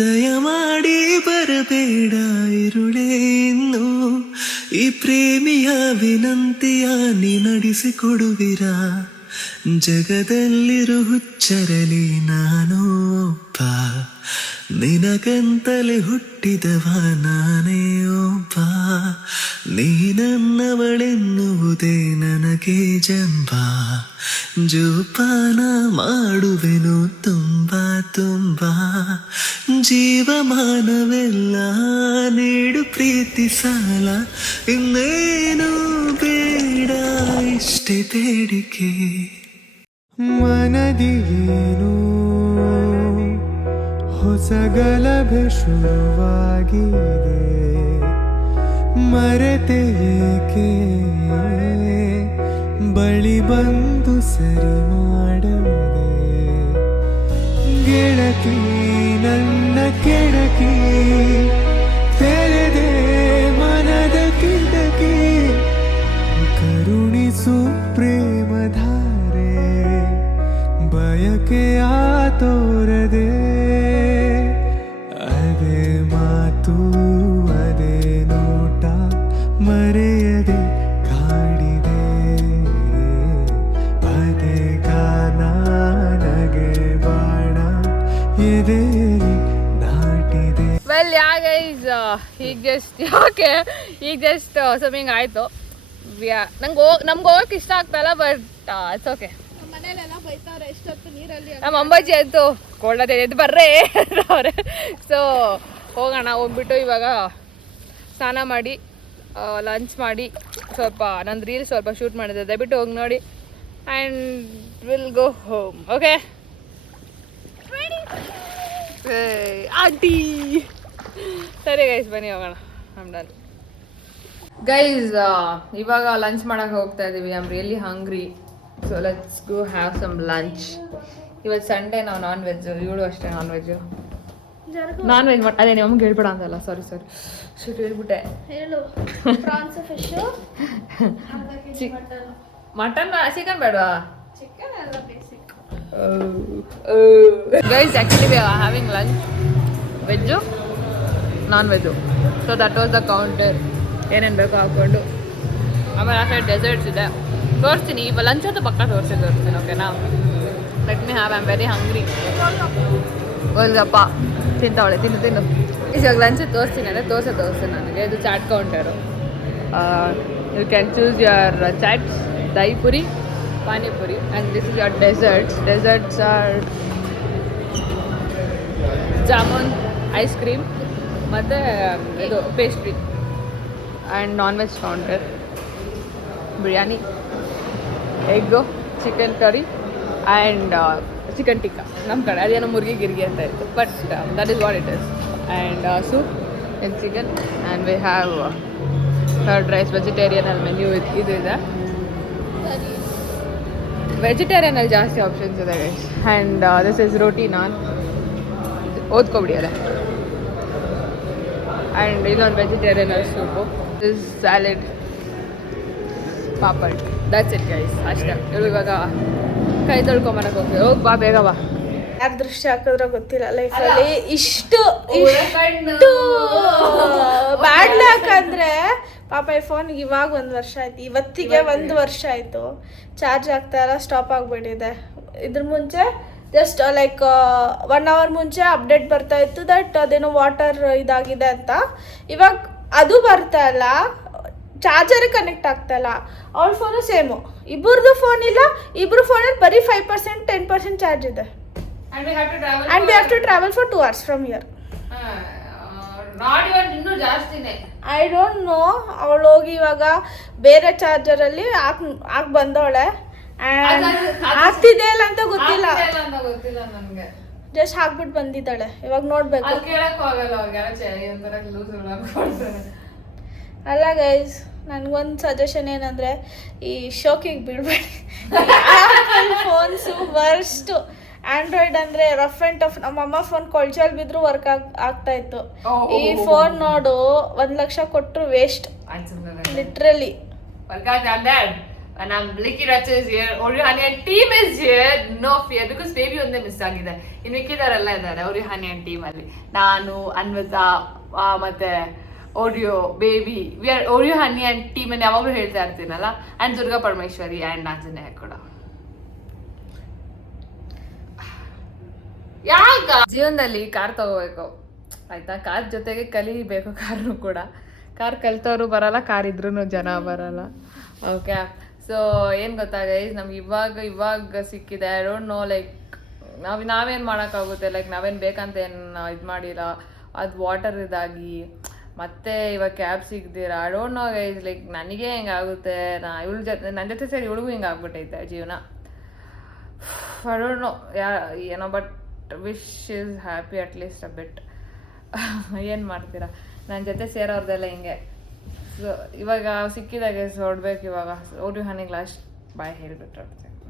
ದಯಮಾಡಿ ಬರಬೇಡ ಇರುಳೇ ಇನ್ನು ಈ ಪ್ರೇಮಿಯ ವಿನಂತಿಯ ನೀ ನಡೆಸಿಕೊಡುವಿರಾ ಜಗದಲ್ಲಿರು ಹುಚ್ಚರಲಿ ನಾನು ಒಬ್ಬ ನಿನಗಂತಲೇ ಹುಟ್ಟಿದವ ನಾನೇ ಒಬ್ಬ ನೀನನ್ನವಳೆನ್ನುವುದೇ ನನಗೆ ಜಂಬ ಜೋಪಾನ ಮಾಡುವೆನು ತುಂಬಾ ತುಂಬಾ ಜೀವಮಾನವೆಲ್ಲ ನೀಡು ಪ್ರೀತಿ ಸಾಲ ಇನ್ನೇನು ಬೇಡ ಇಷ್ಟೇ ಬೇಡಿಕೆ ಮನದಿಯೇನು ಹೊಸ ಗಲಭೆ ಶುರುವಾಗಿದೆ ಮರೆತೆ ಏಕೆ ಬಳಿ ಬಂದು ಸರಿ ಮಾಡದೆ ಗೆಳತಿ ನನ್ನ ಕೆಡಕಿ ತೆರೆದೆ ಮನದ ಕಿಟಕಿ ಕರುಣಿಸು ಪ್ರೇಮಧಾರೆ ಬಯಕೆಯ ತೋರದೆ ಅದೇ ಮಾತು ಅದೇ ನೋಟ ಮರೆಯದೆ ಕಾಡಿದೆ ಅದೇ ಗಾನ ನಗೆ ಬಾಣ ಎದೆಯಲ್ಲಿ ನಾಟಿದೆ. ವೆಲ್ ಈಗ ಜಸ್ಟ್ ಸ್ವಿಮ್ಮಿಂಗ್ ಆಯಿತು. ನಮ್ಗೆ ಹೋಗಕ್ಕೆ ಇಷ್ಟ ಆಗ್ತಾಯಿಲ್ಲ, ಬಟ್ ಇಟ್ಸ್ ಓಕೆ. ಮನೇಲೆಲ್ಲ ಬೈತಾರೆ ಎಷ್ಟೊತ್ತು ನೀರಲ್ಲಿ. ನಮ್ಮ ಅಂಬಾಜಿ ಅಂತೂ ಕೊಳ್ಳದೆ ಎದ್ದು ಬರ್ರೇ ಅವ್ರೆ. ಸೊ ಹೋಗೋಣ, ಹೋಗ್ಬಿಟ್ಟು ಇವಾಗ ಸ್ನಾನ ಮಾಡಿ ಲಂಚ್ ಮಾಡಿ ಸ್ವಲ್ಪ ನಂದು ರೀಲ್ಸ್ ಸ್ವಲ್ಪ ಶೂಟ್ ಮಾಡಿದೆ, ದಯವಿಟ್ಟು ಹೋಗಿ ನೋಡಿ and will go home. Okay aunty, ಸರಿ ಗೈಸ್ ಬನ್ನಿ ಹೋಗೋಣ. I'm done guys. ಇವಾಗ ಲಂಚ್ ಮಾಡೋಕೆ ಹೋಗ್ತಾ ಇದ್ದೀವಿ. I am really hungry, so let's go have some lunch. ಇವತ್ತು ಸಂಡೇ ನಾವು ನಾನ್ ವೆಜ್ಜು, ಇವಳು ಅಷ್ಟೇ ನಾನ್ ವೆಜ್ಜು. ನಾನ್ ವೆಜ್ ಅದೇ ನಿಮ್ಮ ಅಮ್ಮಗೆ ಹೇಳ್ಬೇಡ ಅಂತಲ್ಲ, ಸಾರಿ ಶೂಟ್ ಹೇಳ್ಬಿಟ್ಟೆ. ಹೇಳು. ಪ್ರಾನ್ಸ್ ಫಿಶ್ ಮಟನ್ ಚಿಕನ್ ಬೇಡವಾ? ಚಿಕನ್ ಎಲ್ಲ basic. Guys actually we are having lunch veg non veg. So that was the counter. ಏನೇನು ಬೇಕೋ ಹಾಕ್ಕೊಂಡು ಆಮೇಲೆ ಆ ಸೈಡ್ ಡೆಸರ್ಟ್ಸ್ ಇದೆ, ತೋರಿಸ್ತೀನಿ. ಈಗ ಲಂಚ್ ಅಂತೂ ಪಕ್ಕ ತೋರಿಸ್ತೀನಿ. ಓಕೆನಾ, let me have. I am very hungry. Golgappa ತಿಂತಾವಳೆ, ತಿನ್ನು. ಇವಾಗ ಲಂಚ್ ತೋರಿಸ್ತೀನಿ ಅಂದರೆ ತೋರಿಸ್ತೀನಿ ನನಗೆ. ಇದು chaat counter. You can choose your chaats, dahi puri, panipuri, and this is your desserts are jamun, ice cream ಮತ್ತು ಇದು pastry. And non veg counter, biryani, egg, chicken curry and chicken tikka ನಮ್ಮ ಕಡೆ ಅದೇನೋ ಮುರ್ಗಿ ಗಿರ್ಗಿ ಅಂತ ಇತ್ತು but that is what it is and soup and chicken and we have curd rice ವೆಜಿಟೇರಿಯನಲ್ಲಿ ಮೆನ್ಯೂ ಇದು ಇದೆ ವೆಜಿಟೇರಿಯನಲ್ಲಿ ಜಾಸ್ತಿ ಆಪ್ಷನ್ಸ್ ಇದೆ guys and this is roti naan ಓದ್ಕೊಬಿಡಿ ಅದೇ ಆ್ಯಂಡ್ ಇದೊಂದು ವೆಜಿಟೇರಿಯನಲ್ಲಿ soup this salad papad that's it guys ಅಷ್ಟೇ ಇವಾಗ ಕೈ ತೊಳ್ಕೊಂಬರಕ್ಕೆ ಹೋಗ್ತೀವಿ ಹೋಗಿ ಬಾ ಬೇಗ ಬಾ ಯಾರು ದೃಷ್ಟಿ ಹಾಕಿದ್ರೆ ಗೊತ್ತಿಲ್ಲ ಲೈಫಲ್ಲಿ ಇಷ್ಟು ಬ್ಯಾಡ್ ಲಕ್ ಅಂದರೆ ಪಾಪ ಈ ಫೋನ್ ಇವಾಗ 1 ವರ್ಷ ಆಯ್ತು ಇವತ್ತಿಗೆ 1 ವರ್ಷ ಆಯಿತು ಚಾರ್ಜ್ ಆಗ್ತಾ ಇಲ್ಲ ಸ್ಟಾಪ್ ಆಗಿಬಿಟ್ಟಿದೆ ಇದ್ರ ಮುಂಚೆ ಜಸ್ಟ್ ಲೈಕ್ 1 ಅವರ್ ಮುಂಚೆ ಅಪ್ಡೇಟ್ ಬರ್ತಾ ಇತ್ತು ದಟ್ ಅದೇನೋ ವಾಟರ್ ಇದಾಗಿದೆ ಅಂತ ಇವಾಗ ಅದು ಬರ್ತಾ ಇಲ್ಲ ಚಾರ್ಜರ್ ಕನೆಕ್ಟ್ ಆಗ್ತಾ ಇಲ್ಲ ಅವ್ರ ಫೋನು ಸೇಮು ಇಬ್ಬರದು ಫೋನ್ ಇಲ್ಲ ಇಬ್ಬರು ಫೋನಲ್ಲಿ ಬರೀ 5% 10% ಚಾರ್ಜ್ ಇದೆ and we have to travel and we have to travel for 2 hours from here not even ಇನ್ನೂ ಜಾಸ್ತಿನೇ ಐ ಡೋಂಟ್ ನೋ ಅವಳು ಹೋಗಿ ಇವಾಗ ಬೇರೆ ಚಾರ್ಜರಲ್ಲಿ ಹಾಕಿ ಬಂದವಳೆ ಆಗ್ತಿದೆ ಇಲ್ಲ ಅಂತ ಗೊತ್ತಿಲ್ಲ ಗೊತ್ತಿಲ್ಲ ನನಗೆ ಜಸ್ಟ್ ಹಾಕ್ಬಿಟ್ಟು ಬಂದಿದ್ದಾಳೆ ಇವಾಗ ನೋಡ್ಬೇಕು ಅದು ಕೇಳಕ್ಕೂ ಆಗಲ್ಲ ಅವ್ರಿಗೆ ಒಂಥರ ಲೂಸ್ ಮಾಡ್ಕೊಳ್ತಾರೆ ಅಲ್ಲ ಗೈಸ್ ನನಗೊಂದು ಸಜೆಷನ್ ಏನಂದರೆ ಈ ಶೋಕಿಗೆ ಬಿಡಬೇಡಿ ಫೋನ್ಸು ವರ್ಸ್ಟು ಆಂಡ್ರಾಯ್ಡ್ ಅಂದರೆ ರಫ್ ಆ್ಯಂಡ್ ಟಫ್ ನಮ್ಮಮ್ಮ ಫೋನ್ ಕೊಳ್ಚಲ್ಲಿ ಬಿದ್ದರೂ ವರ್ಕ್ ಆಗ್ತಾ ಇತ್ತು ಈ ಫೋನ್ ನೋಡು 1 ಲಕ್ಷ ಕೊಟ್ಟರು waste literally And I'm Blicky Ratcha is here, Oreo Honey and team is here, no fear because baby ಒಂದೇ ಮಿಸ್ ಆಗಿದೆ ಇನ್ನು ಮಿಕ್ಕಿದವರೆಲ್ಲ ಇದ್ದಾರೆ Oreo Honey and team ಅಲ್ಲಿ ನಾನು ಅನ್ವಿತಾ ಮತ್ತೆ Oreo baby we are Oreo honey and team ಅನ್ನು ಯಾವಾಗಲೂ ಹೇಳ್ತಾ ಇರ್ತೀನಲ್ಲ ಆ್ಯಂಡ್ ದುರ್ಗಾ ಪರಮೇಶ್ವರಿ ಆ್ಯಂಡ್ ಆಂಜನೇಯ ಕೂಡ ಯಾಕ ಜೀವನದಲ್ಲಿ ಕಾರ್ ತಗೋಬೇಕು ಆಯ್ತಾ ಕಾರ್ ಜೊತೆಗೆ ಕಲಿಬೇಕು ಕಾರ್ನು ಕೂಡ ಕಾರ್ ಕಲಿತವರು ಬರಲ್ಲ ಕಾರ್ ಇದ್ರೂ ಜನ ಬರಲ್ಲ ಓಕೆ ಸೊ ಏನು ಗೊತ್ತಾ ಗೈಸ್ ನಮ್ಗೆ ಇವಾಗ ಸಿಕ್ಕಿದೆ ಐ ಡೋಂಟ್ ನೋ ಲೈಕ್ ನಾವೇನು ಮಾಡೋಕ್ಕಾಗುತ್ತೆ ಲೈಕ್ ನಾವೇನು ಬೇಕಂತ ಏನು ಇದು ಮಾಡಿಲ್ಲ ಅದು ವಾಟರ್ ಇದಾಗಿ ಮತ್ತೆ ಇವಾಗ ಕ್ಯಾಬ್ ಸಿಗ್ದಿರ I don't know guys like ನನಗೆ ಹೆಂಗಾಗುತ್ತೆ ನನ್ನ ಜೊತೆ ಸೇರಿ ಇವಳಿಗೂ ಹಿಂಗೆ ಆಗ್ಬಿಟ್ಟೈತೆ ಜೀವನ ಐ ಡೋಂಟ್ ನೋ ಏನೋ but wish is happy at least a bit ಏನು ಮಾಡ್ತೀರಾ ನನ್ನ ಜೊತೆ ಸೇರೋರ್ದೆಲ್ಲ ಹಿಂಗೆ ಸೊ ಇವಾಗ ಸಿಕ್ಕಿದಾಗೆ ಹೊಡ್ಬೇಕು ಇವಾಗ ಓಡಿ ಹನಿಗೆ ಲಾಸ್ಟ್ ಬಾಯ್ ಹೇಳಿಬಿಟ್ರೆ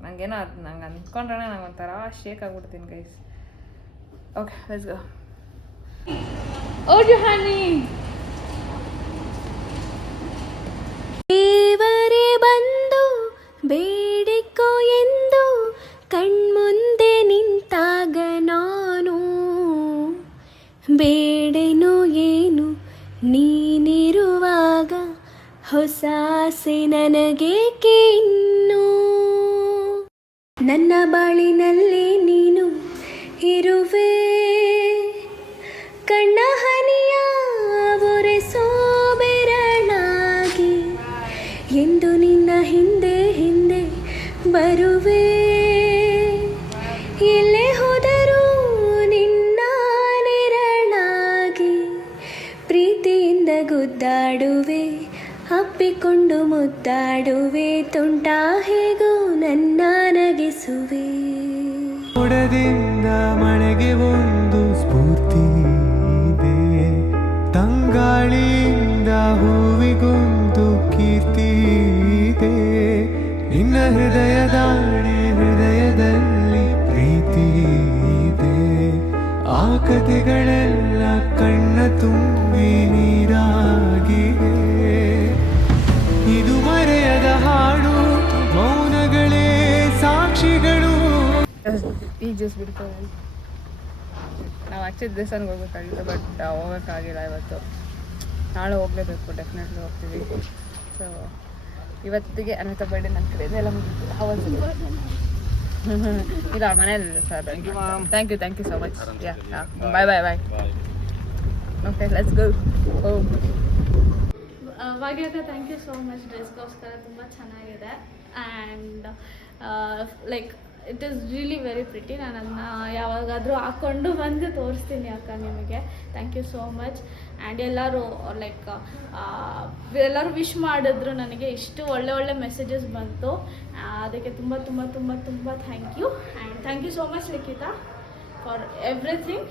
ನಂಗೇನೋ ಅದು ನಂಗೆ ಅಂದ್ಕೊಂಡ್ರೆ ನಂಗೆ ಒಂಥರ ಶೇಕ್ ಆಗ್ಬಿಡ್ತೀನಿ ಗೈಸ್ ಓಕೆ ಲೆಟ್ಸ್ ಗೋ ಓಡಿ ಹನಿ ದೇವರೇ ಬಂದು ಬೇಡಿಕೋ ಎಂದು ಕಣ್ಮುಂದೆ ನಿಂತಾಗ ನಾನು ಬೇಡೆನು ಏನು ನೀನಿರುವಾಗ ಹೊಸ ಆಸೆ ನನಗೇಕೆ ಇನ್ನು ನನ್ನ ಬಾಳಿನಲ್ಲಿ ನೀನು ಇರುವೆ ಕಣ್ಣ ಹನಿಯ ಒರೆಸೋ ಬೆರಳಾಗಿ ಎಂದು ನಿನ್ನ ಹಿಂದೆ ಹಿಂದೆ ಬರುವೆ ಎಲ್ಲೇ ಹೋದರೂ ನಿನ್ನ ನೆರಳಾಗಿ ಪ್ರೀತಿಯಿಂದ ಗುದ್ದಾಡುವೆ ಅಪ್ಪಿಕೊಂಡು ಮುದ್ದಾಡುವೆ ತುಂಟ ಹೇಗೋ ನನ್ನ ನಗಿಸುವೆ ಮೋಡದಿಂದ ಮಳೆಗೆ ಒಂದು ಸ್ಫೂರ್ತಿ ಇದೆ ತಂಗಾಳಿಯಿಂದ ಹೂವಿಗೊಂದು ಕೀರ್ತಿ ಇದೆ ನಿನ್ನ ಹೃದಯದಲ್ಲಿ ಪ್ರೀತಿ ಇದೆ ಆ ಕಥೆಗಳೆಲ್ಲ ಕಣ್ಣ ತುಂಬಿ ನೀರಾಗಿದೆ ಇದು ಮರೆಯದ ಹಾಡು ಮೌನಗಳೇ ಸಾಕ್ಷಿಗಳು ಈಗ ಜ್ಯೂಸ್ ಬಿಡ್ತಾರೆ ನಾವು ಆ್ಯಕ್ಚುಲಿ ದೇವಸ್ಥಾನಕ್ಕೆ ಹೋಗ್ಬೇಕಾಗಿತ್ತು ಬಟ್ ಹೋಗೋಕ್ಕಾಗಿಲ್ಲ ಇವತ್ತು ನಾಳೆ ಹೋಗಲೇಬೇಕು ಡೆಫಿನೆಟ್ಲಿ ಹೋಗ್ತೀವಿ ಸೊ ಇವತ್ತಿಗೆ ಅನಿತಾ ಬರ್ಡೇ ನನ್ನ ಕಡೆ ಇದೆಲ್ಲ ಮುಗಿತು ಹೌದು ಇಲ್ಲ ಮನೇಲಿ sir thank you so much yeah bye okay let's go home ಭಾಗ್ಯಕ್ಕ ಥ್ಯಾಂಕ್ ಯು ಸೋ ಮಚ್ ಡ್ರೆಸ್ಗೋಸ್ಕರ ತುಂಬ ಚೆನ್ನಾಗಿದೆ and like it is really very pretty. ನಾನು ಅದನ್ನ ಯಾವಾಗಾದರೂ ಹಾಕ್ಕೊಂಡು ಬಂದು ತೋರಿಸ್ತೀನಿ ಅಕ್ಕ ನಿಮಗೆ. Thank you so much. And ಎಲ್ಲರೂ ಲೈಕ್ ಎಲ್ಲರೂ ವಿಶ್ ಮಾಡಿದ್ರು ನನಗೆ. ಇಷ್ಟು ಒಳ್ಳೆ ಮೆಸೇಜಸ್ ಬಂತು, ಅದಕ್ಕೆ ತುಂಬ ತುಂಬ ತುಂಬ ತುಂಬ thank you. And thank you so much Likhita for everything,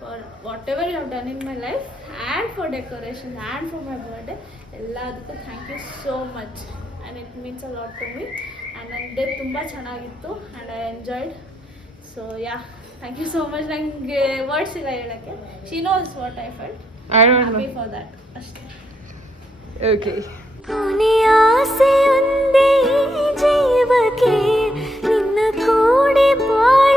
for whatever you have done in my life and for decoration and for my birthday. ಎಲ್ಲದಕ್ಕೂ thank you so much and it means a lot to me. And ನನ್ನ ಡೇ ತುಂಬ ಚೆನ್ನಾಗಿತ್ತು and I enjoyed. So yeah, thank you so much. ನನಗೆ ವರ್ಡ್ಸ್ ಇಲ್ಲ ಹೇಳೋಕ್ಕೆ. She knows what I felt. Happy for that ಅಷ್ಟೇ. ಓಕೆ. ಕೊನೆಯ ಆಸೆಯೊಂದೇ ಜೀವಕ್ಕೆ ನಿನ್ನ ಕೂಡಿ ಬಾಳ